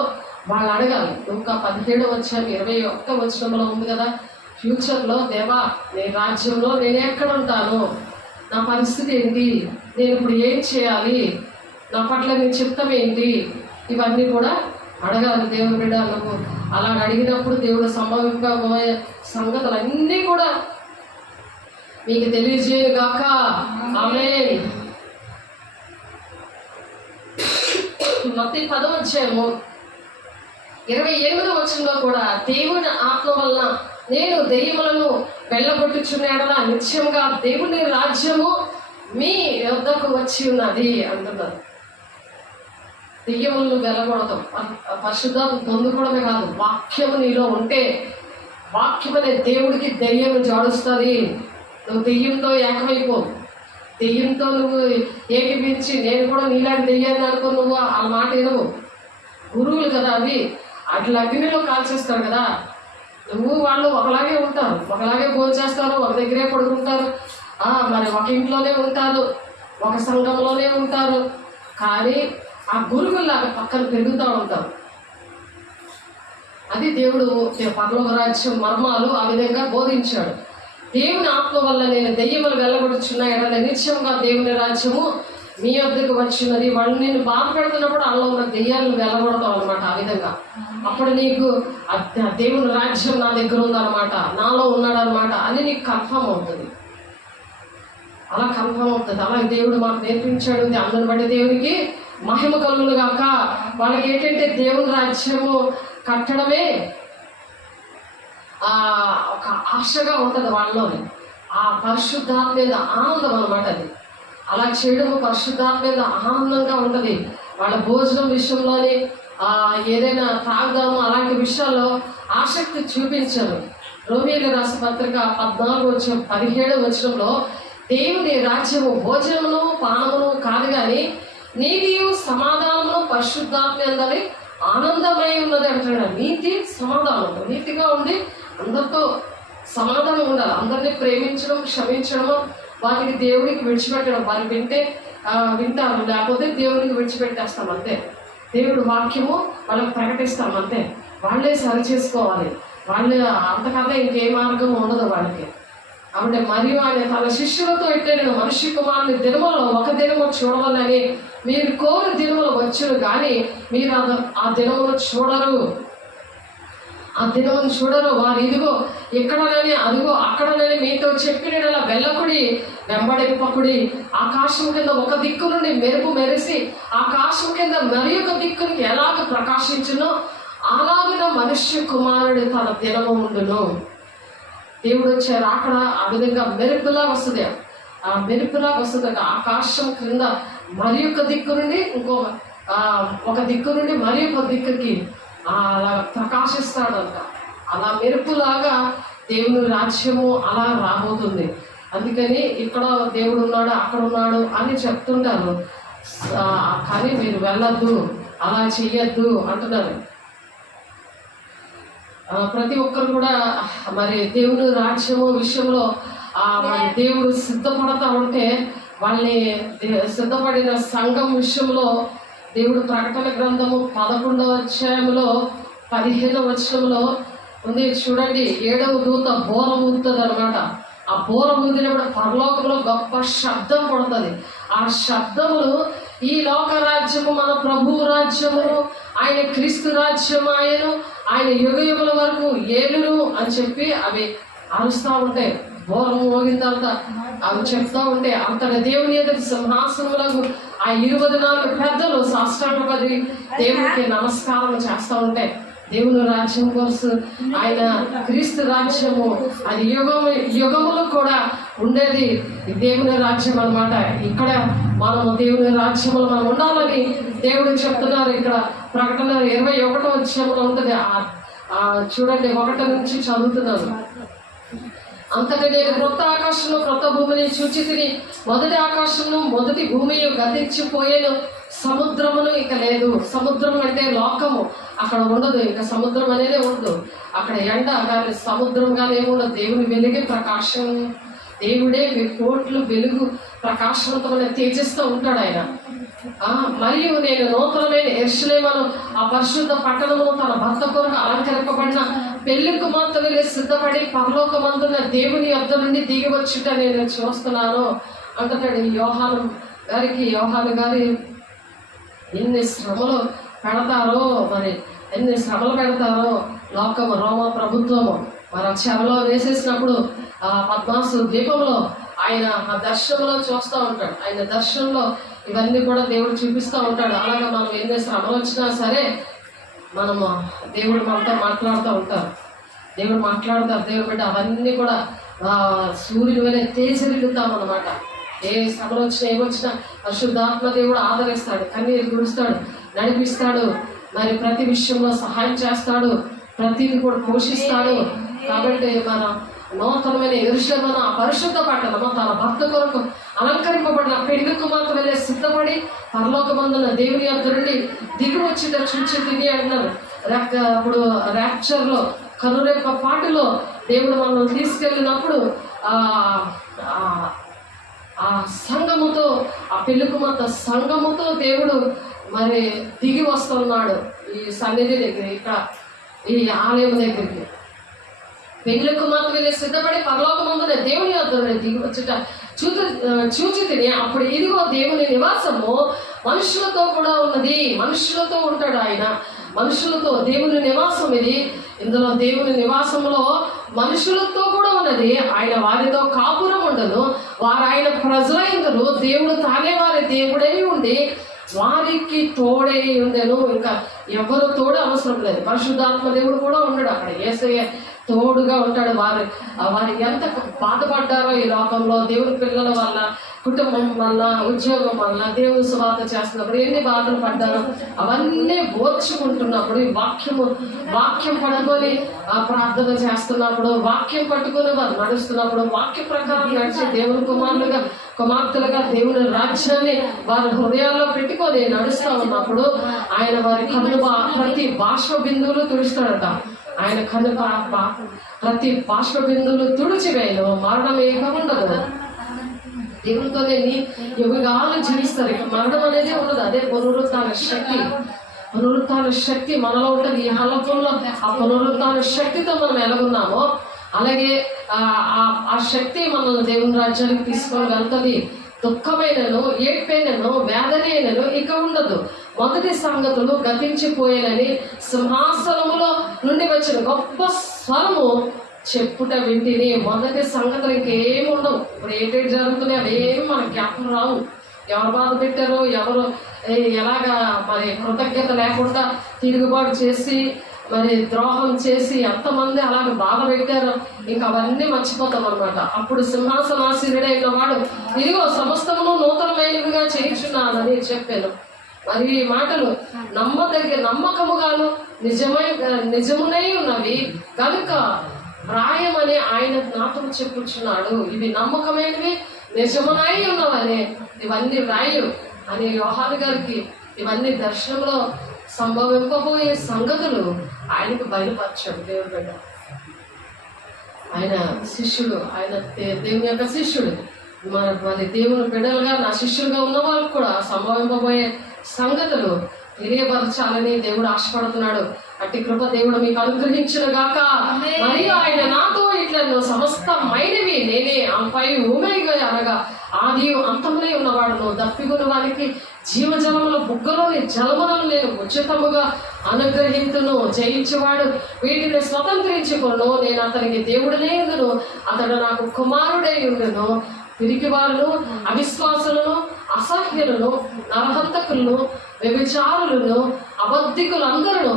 వాళ్ళు అడగాలి. లూకా 17:21 ఉంది కదా, ఫ్యూచర్లో దేవా నీ రాజ్యంలో నేను ఎక్కడ ఉంటాను, నా పరిస్థితి ఏంటి, నేను ఇప్పుడు ఏం చేయాలి, నా పట్ల నీ చిత్తం ఏంటి, ఇవన్నీ కూడా అడగాలి దేవుని బిడ్డ. నువ్వు అలా అడిగినప్పుడు దేవుడు సంభవింపబోయే సంగతులన్నీ కూడా మీకు తెలియజేయగాక. ఆమేన్. మత్తయి 10:28 కూడా దేవుని ఆత్మ వలన నేను దెయ్యములను వెళ్ళగొట్టుచున్నాడలా నిత్యంగా దేవుని రాజ్యము మీ యొద్దకు వచ్చి ఉన్నది అంటున్నారు. దెయ్యములను వెళ్ళగొడతాం, పరిశుద్ధాత్మ పొందుకోవడమే కాదు, వాక్యము నీలో ఉంటే వాక్యం అనే దేవుడికి దెయ్యం జాడుస్తుంది. నువ్వు దెయ్యంతో ఏకమైపో, దెయ్యంతో నువ్వు ఏకీపించి నేను కూడా నీలాంటి దెయ్యాన్ని అనుకో, నువ్వు ఆ మాట వినవు. గురువులు కదా అవి, అట్లా అగ్నిలో కాల్చేస్తారు కదా, నువ్వు వాళ్ళు ఒకలాగే ఉంటారు, ఒకలాగే భోంచేస్తారు, ఒక దగ్గరే పడుకుంటారు, మరి ఒక ఇంట్లోనే ఉంటారు, ఒక సంఘంలోనే ఉంటారు, కానీ ఆ గురువులాగా పక్కన పెరుగుతూ ఉంటారు. అది దేవుడు పరలోక రాజ్యం మర్మాలు ఆ విధంగా బోధించాడు. దేవుని ఆత్మ వల్ల నేను దెయ్యములు వెళ్ళగొడుచున్నాయని నిత్యంగా దేవుని రాజ్యము మీ వద్దకు వచ్చినది. వాళ్ళు నేను బాధ పెడుతున్నప్పుడు అలా ఉన్న దెయ్యాలను వెళ్ళగొడతాం అనమాట. ఆ విధంగా అప్పుడు నీకు దేవుని రాజ్యం నా దగ్గర ఉందన్నమాట, నాలో ఉన్నాడనమాట అని నీకు కన్ఫర్మ్ అవుతుంది. అలా కన్ఫర్మ్ అవుతుంది. అలాగే దేవుడు మాకు నేర్పించాడు. అందరిని బట్టి దేవునికి మహిమ కలుగును గాక. వాళ్ళకి ఏంటంటే దేవుని రాజ్యము కట్టడమే ఒక ఆశగా ఉంటుంది వాళ్ళలోని. ఆ పరిశుద్ధాత్మ మీద ఆనందం అనమాట అది. అలా చేయడము పరిశుద్ధాత్మ మీద ఆనందంగా ఉంటుంది. వాళ్ళ భోజనం విషయంలోని ఏదైనా తాగుదాము అలాంటి విషయాల్లో ఆసక్తి చూపించరు. రోమీయులకు రాసిన పత్రిక 14:17 దేవుని రాజ్యము భోజనమును పానమును కాదు కానీ నీతియు సమాధానమును పరిశుద్ధాత్మ యందలి ఆనందమై ఉన్నది అంటాడు. నీతి సమాధానం, నీతిగా ఉండి అందరితో సమాధానం ఉండాలి. అందరినీ ప్రేమించడం, క్షమించడము, వారికి దేవుడికి విడిచిపెట్టడం. వారి వింటే వింటారు, లేకపోతే దేవునికి విడిచిపెట్టేస్తాం అంతే. దేవుడు వాక్యము వాళ్ళకి ప్రకటిస్తాం అంతే. వాళ్ళే సరి చేసుకోవాలి, వాళ్ళే, అంతకన్నా ఇంకే మార్గం ఉండదు వాళ్ళకి. కాబట్టి మరియు ఆయన తన శిష్యులతో ఇట్టే, నేను మనిషి కుమారుని దినములో ఒక దినము చూడవాలని మీరు కోరి దినములు వచ్చును, కానీ మీరు ఆ దినమును చూడరు, ఆ దినమును చూడరు. వారు ఇదిగో ఎక్కడనని అదిగో అక్కడనని మీతో చెప్పిన వెళ్ళకుడి, వెంబడింపకుడి. ఆకాశం కింద ఒక దిక్కు నుండి మెరుపు మెరిసి ఆకాశం కింద మరి ఒక దిక్కునికి ఎలాగ ప్రకాశించునో అలాగిన మనుష్య కుమారుడు తన దినము ఉండును. దేవుడు వచ్చారు అక్కడ ఆ విధంగా మెరుపులా వస్తుంది, ఆ మెరుపులా వస్తుంది. ఆకాశం క్రింద మరి ఒక దిక్కు నుండి ఒక దిక్కు నుండి మరి ఒక దిక్కుకి అలా ప్రకాశిస్తాడంట. అలా మెరుపులాగా దేవుని రాజ్యము అలా రాబోతుంది. అందుకని ఇక్కడ దేవుడు ఉన్నాడు, అక్కడ ఉన్నాడు అని చెప్తుంటారు, కానీ మీరు వెళ్ళొద్దు, అలా చెయ్యొద్దు అంటున్నారు. ప్రతి ఒక్కరు కూడా మరి దేవుని రాజ్యము విషయంలో మరి దేవుడు సిద్ధపడతా ఉంటే వాళ్ళని సిద్ధపడిన సంఘం విషయంలో దేవుడు ప్రకటన గ్రంథము 11వ అధ్యాయంలో 15వ వచనంలో ఉంది చూడండి. 7వ దూత బోర ఊదుతుంది అనమాట. ఆ బోర ఊదినప్పుడు పరలోకంలో గొప్ప శబ్దం పడుతుంది. ఆ శబ్దములు ఈ లోక రాజ్యము మన ప్రభు రాజ్యము, ఆయన క్రీస్తు రాజ్యం, ఆయన యుగ యుగల వరకు ఏలును అని చెప్పి అవి అరుస్తూ ఉంటాయి. బోరం మోగిన తర్వాత అవి చెప్తా ఉంటే అంతటి దేవుని ఎదుటి సింహాసనములకు ఆ 24 పెద్దలు సాష్టాంగపడి దేవునికి నమస్కారం చేస్తూ ఉంటాయి. దేవుని రాజ్యం కోసం, ఆయన క్రీస్తు రాజ్యము, అది యుగములు కూడా ఉండేది దేవుని రాజ్యం అన్నమాట. ఇక్కడ మనము దేవుని రాజ్యములు మనం ఉండాలని దేవుడు చెప్తున్నారు. ఇక్కడ ప్రకటన 21వ అధ్యాయంలో ఉంటుంది. చూడండి 1 నుంచి చదువుతున్నాను. అంతటి నేను క్రొత్త ఆకాశంలో క్రొత్త భూమిని చూచితిని. మొదటి ఆకాశంలో మొదటి భూమి గతించిపోయేను, సముద్రమును ఇక లేదు. సముద్రం అంటే లోకము, అక్కడ ఉండదు, ఇంకా సముద్రం అనేది ఉండదు. అక్కడ ఎండ కానీ సముద్రం కానీ ఏముండదు. దేవుని వెలుగే ప్రకాశం, దేవుడే కోట్లు వెలుగు ప్రకాశవంతమైన తేజస్తో ఉంటాడు ఆయన. మరియు నేను నూతనమైన యెరూషలేమును, ఆ పరిశుద్ధ పట్టణమును తన భర్త కొరకు అలంకరింపబడిన పెళ్లి కుమార్తెలు సిద్ధపడి పరలోకమందున్న దేవుని యొద్ద నుండి దిగి వచ్చుట నేను చూస్తున్నాను అంటాడు. యోహాను గారి ఎన్ని శ్రమలు పెడతారో, మరి ఎన్ని శ్రమలు పెడతారో లోకము, రోమ ప్రభుత్వము మరి ఆ చెరలో వేసేసినప్పుడు ఆ పద్మాసు ద్వీపంలో ఆయన ఆ దర్శనంలో చూస్తూ ఉంటాడు. ఆయన దర్శనంలో ఇవన్నీ కూడా దేవుడు చూపిస్తూ ఉంటాడు. అలాగే మనం ఎన్ని శ్రమలు వచ్చినా సరే మనము దేవుడు మనతో మాట్లాడుతూ ఉంటారు. దేవుడు బిడ్డ అవన్నీ కూడా సూర్యుని వలె తేజరిల్లుతామన్నమాట. ఏ శ్రమలు వచ్చినా ఏమొచ్చినా పరిశుద్ధాత్మ దేవుడు ఆదరిస్తాడు, కన్నీరు తుడుస్తాడు, నడిపిస్తాడు, మరి ప్రతి విషయంలో సహాయం చేస్తాడు, ప్రతిని కూడా పోషిస్తాడు. కాబట్టి మన నూతనమైన యెరూషలేమును, ఆ పరిశుద్ధ పట్టణము తన భర్త కొరకు అలంకరింపబడిన పెళ్లి కుమార్తె వలె సిద్ధపడి పరలోకమందున దేవుని యొద్ద నుండి దిగి వచ్చిట చూచి తిని అంటున్నారు. అప్పుడు ర్యాప్చర్లో కనురెప్ప పాటులో దేవుడు మనల్ని తీసుకెళ్ళినప్పుడు ఆ సంఘముతో, ఆ పెళ్లి కుమార్తె సంఘముతో దేవుడు మరి దిగి వస్తున్నాడు ఈ సన్నిధి దగ్గర, ఇక్కడ ఈ ఆలయం దగ్గరికి. పెళ్లి కుమార్తె సిద్ధపడి పరలోకమందున దేవుని యొద్ద దిగి వచ్చుట చూచి తిని అప్పుడు ఇదిగో దేవుని నివాసము మనుషులతో కూడా ఉన్నది. మనుషులతో ఉంటాడు ఆయన, మనుషులతో దేవుని నివాసం ఇది. ఇందులో దేవుని నివాసంలో మనుషులతో కూడా ఉన్నది. ఆయన వారితో కాపురం ఉండదు, వారు ఆయన ప్రజలైందురు. దేవుడు తానే వారి దేవుడై ఉండి వారికి తోడై ఉండేను. ఇంకా ఎవరు తోడు అవసరం లేదు. పరిశుద్ధాత్మ దేవుడు కూడా ఉండడు అక్కడ. యేసయ్య తోడుగా ఉంటాడు. వారు ఎంత బాధపడ్డారో ఈ లోకంలో దేవుని పిల్లల వల్ల, కుటుంబం వల్ల, ఉద్యోగం వల్ల, దేవుని సువార్త చేస్తున్నప్పుడు ఎన్ని బాధలు పడ్డారో అవన్నీ ఓర్చుకుంటున్నప్పుడు, ఈ వాక్యం పట్టుకొని ప్రార్థన చేస్తున్నప్పుడు, వాక్యం పట్టుకొని వారు నడుస్తున్నప్పుడు, వాక్య ప్రకారం నడిచి దేవుని కుమార్తెలుగా దేవుని రాజ్యాన్ని వారి హృదయాల్లో పెట్టుకొని నడుస్తూ ఉన్నప్పుడు ఆయన వారి కన్ను ప్రతి బాష్ప బిందువులు తుడుస్తాడట. ఆయన కన్ను ప్రతి బాష్ప బిందువులు తుడిచివేయను, మరణం ఏక ఉండదు. దేవునితోనే యుగాలు జీవిస్తారు. ఇక మరణం అనేది ఉండదు. అదే పునరుత్థాన శక్తి. పునరుత్థాన శక్తి మనలో ఉంటుంది. ఈ హాలకంలో ఆ పునరుత్థాన శక్తితో మనం ఎలాగున్నామో అలాగే ఆ శక్తి మనల్ని దేవుని రాజ్యానికి తీసుకొని వెళ్తుంది. దుఃఖమైనను, ఏడ్పైనను, వేదనైనను ఇక ఉండదు. మొదటి సంగతులు గతించిపోయేనని సింహాసనములో నుండి వచ్చిన గొప్ప స్వరము చెప్పుట వింటిని. మొదటి సంగతులు ఇంకేమి ఉండవు. ఇప్పుడు ఏంటేంటి జరుగుతున్నాయి అవేమి మనకి జ్ఞాపకం రావు. ఎవరు బాధ పెట్టారో, ఎవరు ఎలాగా మరి కృతజ్ఞత లేకుండా తిరుగుబాటు చేసి మరి ద్రోహం చేసి ఎంతమంది అలాగ బాధ పెట్టారో ఇంకా అవన్నీ మర్చిపోతాం అనమాట. అప్పుడు సింహాసనాసీనుడైన వాడు ఇదిగో సమస్తమును నూతనమైనవిగా చేయించున్నానని చెప్పాను. మరి ఈ మాటలు నమ్మకముగాను నిజమునై ఉన్నవి కనుక రాయమని ఆయన నాతో చెప్పుచున్నాడు. ఇవి నమ్మకమైనవి, నిజమునై ఉన్నవని ఇవన్నీ రాయు అని యోహాను గారికి ఇవన్నీ దర్శనంలో సంభవింపబోయే సంగతులు ఆయనకు బయలుపరచాడు దేవుడి బిడ్డ. ఆయన శిష్యుడు, ఆయన దేవుని యొక్క శిష్యుడు. మరి దేవుని బిడ్డలుగా నా శిష్యులుగా ఉన్న వాళ్ళకు కూడా సంభవింపబోయే సంగతులు తెలియపరచాలని దేవుడు ఆశపడుతున్నాడు. అట్టి కృప దేవుడు మీకు అనుగ్రహించును గాక. మరియు ఆయన నాతో ఇట్లను సమస్తమైనవి నేనే ఆపై ఊమేగా అనగా ఆది అంతములై ఉన్నవాడును దప్పికొన్న వారికి జీవజలముల బుగ్గలోని జలములను నేను ఉచితముగా అనుగ్రహించును. జయించేవాడు వీటిని స్వతంత్రించుకును. నేను అతనికి దేవుడనే ఉండును, అతడు నాకు కుమారుడై ఉండును. పిరికివారును, అవిశ్వాసులను, అసహ్యులను, నరహంతకులను, వ్యభిచారులను, అబద్ధికులందరూ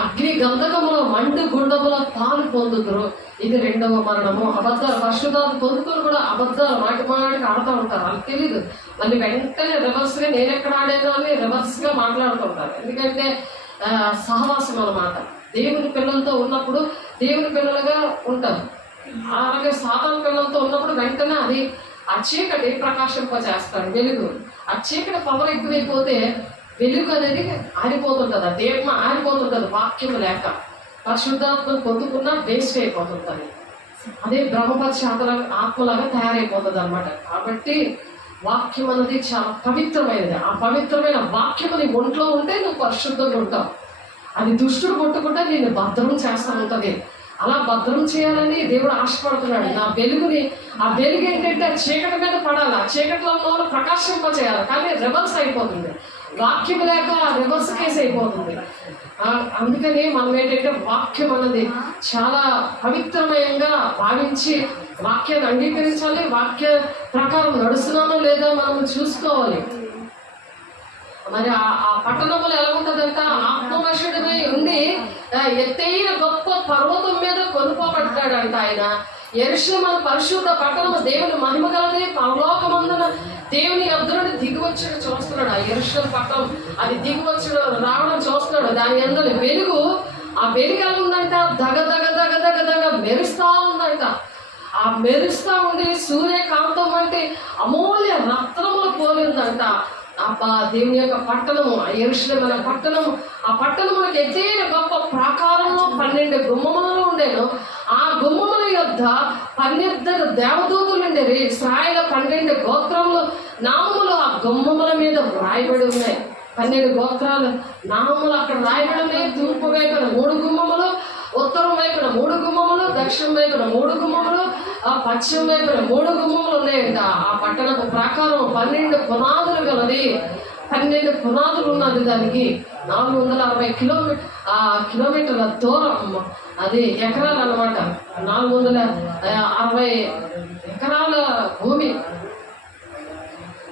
అగ్ని గంధకములో మండు గుండములో పాలు పొందుతురు. ఇది రెండవ మరణము. అబద్ధాలు పరిశుద్ధాలు పొందుకొని కూడా అబద్ధాలు మాటికి ఆడుతూ ఉంటారు. వాళ్ళకి తెలీదు. మళ్ళీ వెంటనే రివర్స్ గా నేను ఎక్కడ ఆడాను అని రివర్స్ గా మాట్లాడుతూ ఉంటారు. ఎందుకంటే సహవాసం అన్నమాట. దేవుని పిల్లలతో ఉన్నప్పుడు దేవుని పిల్లలుగా ఉంటారు. అలాగే సాతాను పిల్లలతో ఉన్నప్పుడు వెంటనే అది ఆ చీకటి ప్రకాశింపజేస్తాడు వెలుగు. ఆ చీకటి పవర్ ఎక్కువైపోతే వెలుగు అనేది ఆరిపోతుంటది, ఆ దీపం ఆరిపోతుంటది. వాక్యం లేక పరిశుద్ధాత్మను పొందుకున్నా వేస్ట్ అయిపోతుంటది. అదే బ్రహ్మపరిచే ఆత్మలాగా తయారైపోతుంది అనమాట. కాబట్టి వాక్యం అనేది చాలా పవిత్రమైనది. ఆ పవిత్రమైన వాక్యం నీ ఒంట్లో ఉంటే నువ్వు పరిశుద్ధంగా ఉంటావు. అది దుష్టుడు కొట్టుకుంటే నేను భద్రం చేస్తూ ఉంటుంది. అలా భద్రం చేయాలని దేవుడు ఆశపడుతున్నాడు. నా వెలుగుని, ఆ వెలుగు ఏంటంటే ఆ చీకటి మీద పడాలి, ఆ చీకటిలో ఉన్న ప్రకాశింపచేయాలి. కానీ రివర్స్ అయిపోతుంది. వాక్యం లేక రివర్స్ కేసు అయిపోతుంది. అందుకని మనం ఏంటంటే వాక్యం అన్నది చాలా పవిత్రమయంగా భావించి వాక్యాన్ని అంగీకరించాలి. వాక్య ప్రకారం నడుస్తున్నామో లేదా మనం చూసుకోవాలి. మరి ఆ పట్టణంలో ఎలా ఉంటుందంట, ఆత్మవశుడిపై ఉండి ఎత్తైన గొప్ప పర్వతం మీద కొనుక్కోబడ్డాడంట ఆయన. యెరూషలేము పరిశుద్ధ పట్టణము దేవుని మహిమ గలది, పరలోకమందున దేవుని యొద్దనుండి దిగివచ్చడం చూస్తున్నాడు. ఆ యెరూషలేము పట్టణం అది దిగివచ్చడం రావడం చూస్తున్నాడు. దాని అందరి వెలుగు, ఆ వెలుగు ఎలా ఉందంట, దగ దగ దగ దగ దగ మెరుస్తా ఉందంట. ఆ మెరుస్తా ఉండి సూర్యకాంతం వంటి అమూల్య రత్నములు పోలిందంట. దేవుని యొక్క పట్టణము, ఆ యెరూషలేము అనే పట్టణము, ఆ పట్టణములకు ఎత్తైన గొప్ప ప్రాకారంలో 12 గుమ్మములు ఉండేను. ఆ గుమ్మముల యొద్ద 12 దేవదూతలు ఉండేవి. ఇశ్రాయేలు 12 గోత్రములు నామములు ఆ గుమ్మముల మీద రాయబడి ఉన్నాయి. 12 గోత్రాలు నామములు అక్కడ రాయబడి ఉన్నాయి. తూర్పు వైపున 3 గుమ్మములు, ఉత్తరం వైపున 3 గుమ్మములు, దక్షిణం వైపున 3 గుమ్మములు, ఆ పశ్చిమ వైపున 3 గుమ్మములు ఉన్నాయంట. ఆ పట్టణపు ప్రాకారం 12 పునాదులు గలది. 12 పునాదులు ఉన్నది. దానికి 460 కిలోమీటర్ల దూరం. అది ఎకరాలు అన్నమాట. 460 ఎకరాల భూమి.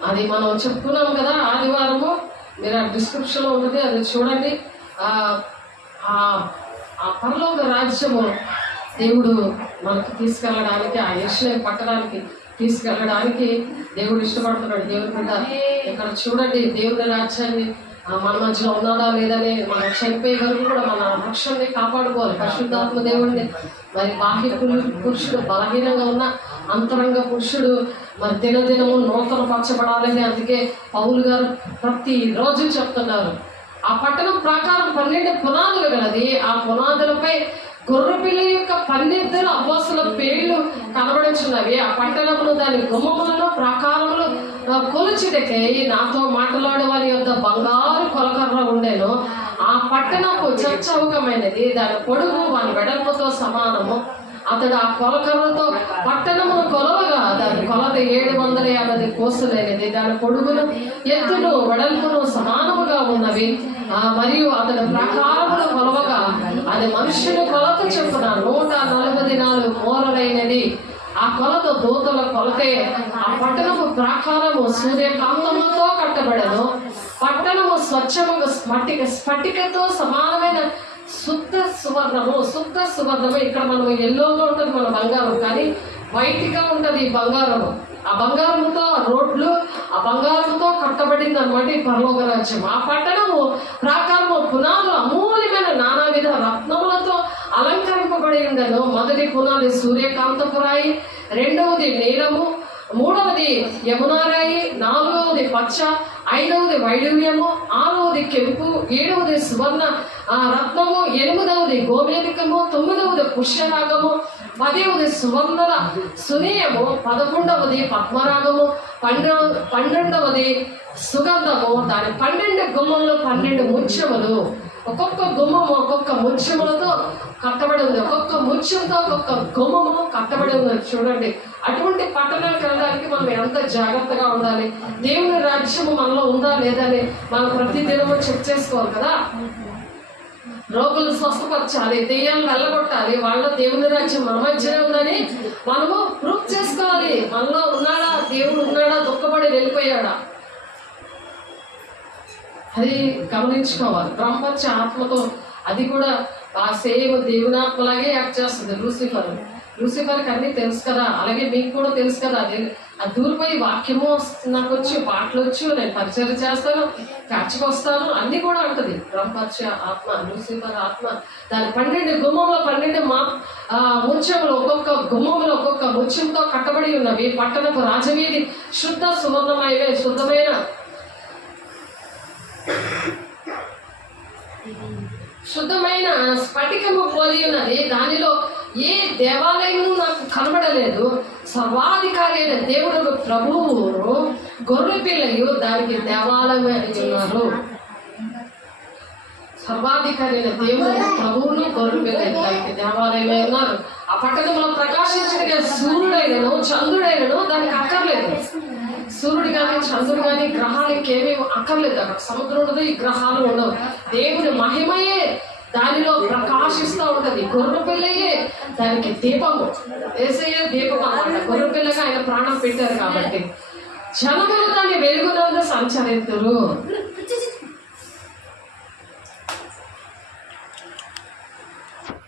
అది మనం చెప్పుకున్నాం కదా ఆదివారము. మీరు ఆ డిస్క్రిప్షన్లో ఉంటుంది, అది చూడండి. ఆ పరలోక రాజ్యము దేవుడు మనకు తీసుకెళ్ళడానికి, ఆ యెరూషలేము పట్టణానికి తీసుకెళ్ళడానికి దేవుడు ఇష్టపడుతున్నాడు. దేవుని బిడ్డ ఇక్కడ చూడండి, దేవుని రాజ్యాన్ని మన మధ్యలో ఉన్నాడా లేదని మనం చనిపోయే వరకు కూడా మన రక్షణని కాపాడుకోవాలి. పరిశుద్ధాత్మ దేవుడిని మరి బాహ్య పురుషుడు బలహీనంగా ఉన్న అంతరంగ పురుషుడు మరి దినదినము నూతన పరచబడాలని అందుకే పౌలు గారు ప్రతి రోజు చెప్తున్నారు. ఆ పట్టణం ప్రాకారం 12 పునాదులు గలది. ఆ పునాదులపై గొర్రె పిల్ల యొక్క 12 అవ్వాసుల పేర్లు కనబడుచున్నవి. ఆ పట్టణమును దాని గుమ్మములను ప్రాకారములు కొలుచుటకై నాతో మాట్లాడే వారి యొద్ద బంగారు కొలకర్ర ఉండేను. ఆ పట్టణము చచ్చౌకమైనది, దాని పొడుగు వాని వెడల్పుతో సమానము. అతడు ఆ కొలకర్రతో పట్టణమును కొలవగా దాని కొలత 750 కోసులైనది. దాని పొడుగును ఎత్తును వెడల్పును సమానముగా ఉన్నవి. మరియు అతడు ప్రాకారమును కొలవగా అది మనుష్యుని కొలత చొప్పున 144 మూరలైనది. ఆ కొలత దూతల కొలతే. ఆ పట్టణము ప్రాకారము సూర్యకాంతములతో కట్టబడను. పట్టణము స్వచ్ఛముగా స్ఫటికతో సమానమైన శుద్ధ సువర్ణము. ఇక్కడ మనం ఎల్లోగా ఉంటుంది మన బంగారం, కానీ వైట్ గా ఉంటది ఈ బంగారము. ఆ బంగారంతో రోడ్లు ఆ బంగారంతో కట్టబడింది అనమాట ఈ పరలోక రాజ్యం. ఆ పట్టణము ప్రాకారము పునాదులు అమూల్యమైన నానావిధ రత్నములతో అలంకరింపబడి ఉండను. మొదటి పునాది సూర్యకాంతపు రాయి, రెండవది నీలము, మూడవది యమునారాయి, నాలుగవది పచ్చ, ఐదవది వైడూర్యము, ఆరవది కెంపు, ఏడవది సువర్ణ రత్నము, ఎనిమిదవది గోమేధికము, తొమ్మిదవది పుష్యరాగము, 10వది సువర్ణల సునీయము, 11వది పద్మరాగము, 12వది సుగంధము. దాని 12 గుమ్మములు 12 ముత్యములు. ఒక్కొక్క గుమ్మము ఒక్కొక్క ముత్యములతో కట్టబడి ఉంది. ఒక్కొక్క ముత్యంతో ఒక్కొక్క గుమ్మము కట్టబడి ఉంది. చూడండి, అటువంటి పట్టణానికి వెళ్ళడానికి మనం ఎంత జాగ్రత్తగా ఉండాలి. దేవుని రాజ్యము మనలో ఉందా లేదా అని మనం ప్రతి దినము చెక్ చేసుకోవాలి కదా. రోగులు స్వస్థపరచాలి, దెయ్యాలు వెళ్ళగొట్టాలి. వాళ్ళ దేవుని రాజ్యం మన మధ్యనే ఉందని మనము ప్రూఫ్ చేసుకోవాలి. మనలో ఉన్నాడా, దేవుడు ఉన్నాడా, దుఃఖపడి వెళ్ళిపోయాడా, అది గమనించుకోవాలి. బ్రహ్మత్య ఆత్మతో అది కూడా ఆ సేమ్ దేవుని ఆత్మలాగే యాక్ట్ చేస్తుంది లూసిఫర్కి అన్నీ తెలుసు కదా. అలాగే మీకు కూడా తెలుసు కదా. అది దూరిపోయి వాక్యము నాకు వచ్చు, పాటలు వచ్చు, నేను పరిచయం చేస్తాను, చర్చకు వస్తాను, అన్ని కూడా ఉంటుంది. బ్రహ్మత్య ఆత్మ, లూసిఫర్ ఆత్మ. దాని 12 గుమ్మంలో 12 ముత్యములు, ఒక్కొక్క గుమ్మంలో ఒక్కొక్క ముత్యంతో కట్టబడి ఉన్నవి. పట్టణపు రాజవీధి శుద్ధమైన స్ఫటికము పోలి ఉన్నది. దానిలో ఏ దేవాలయము నాకు కనబడలేదు. సర్వాధికారి అయిన దేవుడు ప్రభువును గొర్రె పిల్లయు దానికి దేవాలయం ఉన్నారు. సర్వాధికారి అయిన దేవుడు ప్రభువును గొర్రె పిల్లయు దానికి దేవాలయమై ఉన్నారు. ఆ పట్టణంలో ప్రకాశించడానికి సూర్యుడైనను చంద్రుడైనను దానికి అక్కర్లేదు. సూర్యుడు కానీ చంద్రుడు కానీ గ్రహాలకి ఏమేమి అక్కర్లేదు. అక్కడ సముద్రం ఉండదు, ఈ గ్రహాలు ఉండవు. దేవుని మహిమయే దానిలో ప్రకాశిస్తూ ఉంటది. గొర్రె పిల్లయే దానికి దీపము. యేసయ్య దీపం అన్నమాట. గొర్రె పిల్లగా ఆయన ప్రాణం పెట్టారు కాబట్టి జనములు దాన్ని వెలుగునందు సంచరిద్దురు.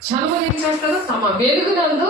జనములు ఏం చేస్తారు? తమ వెలుగునందు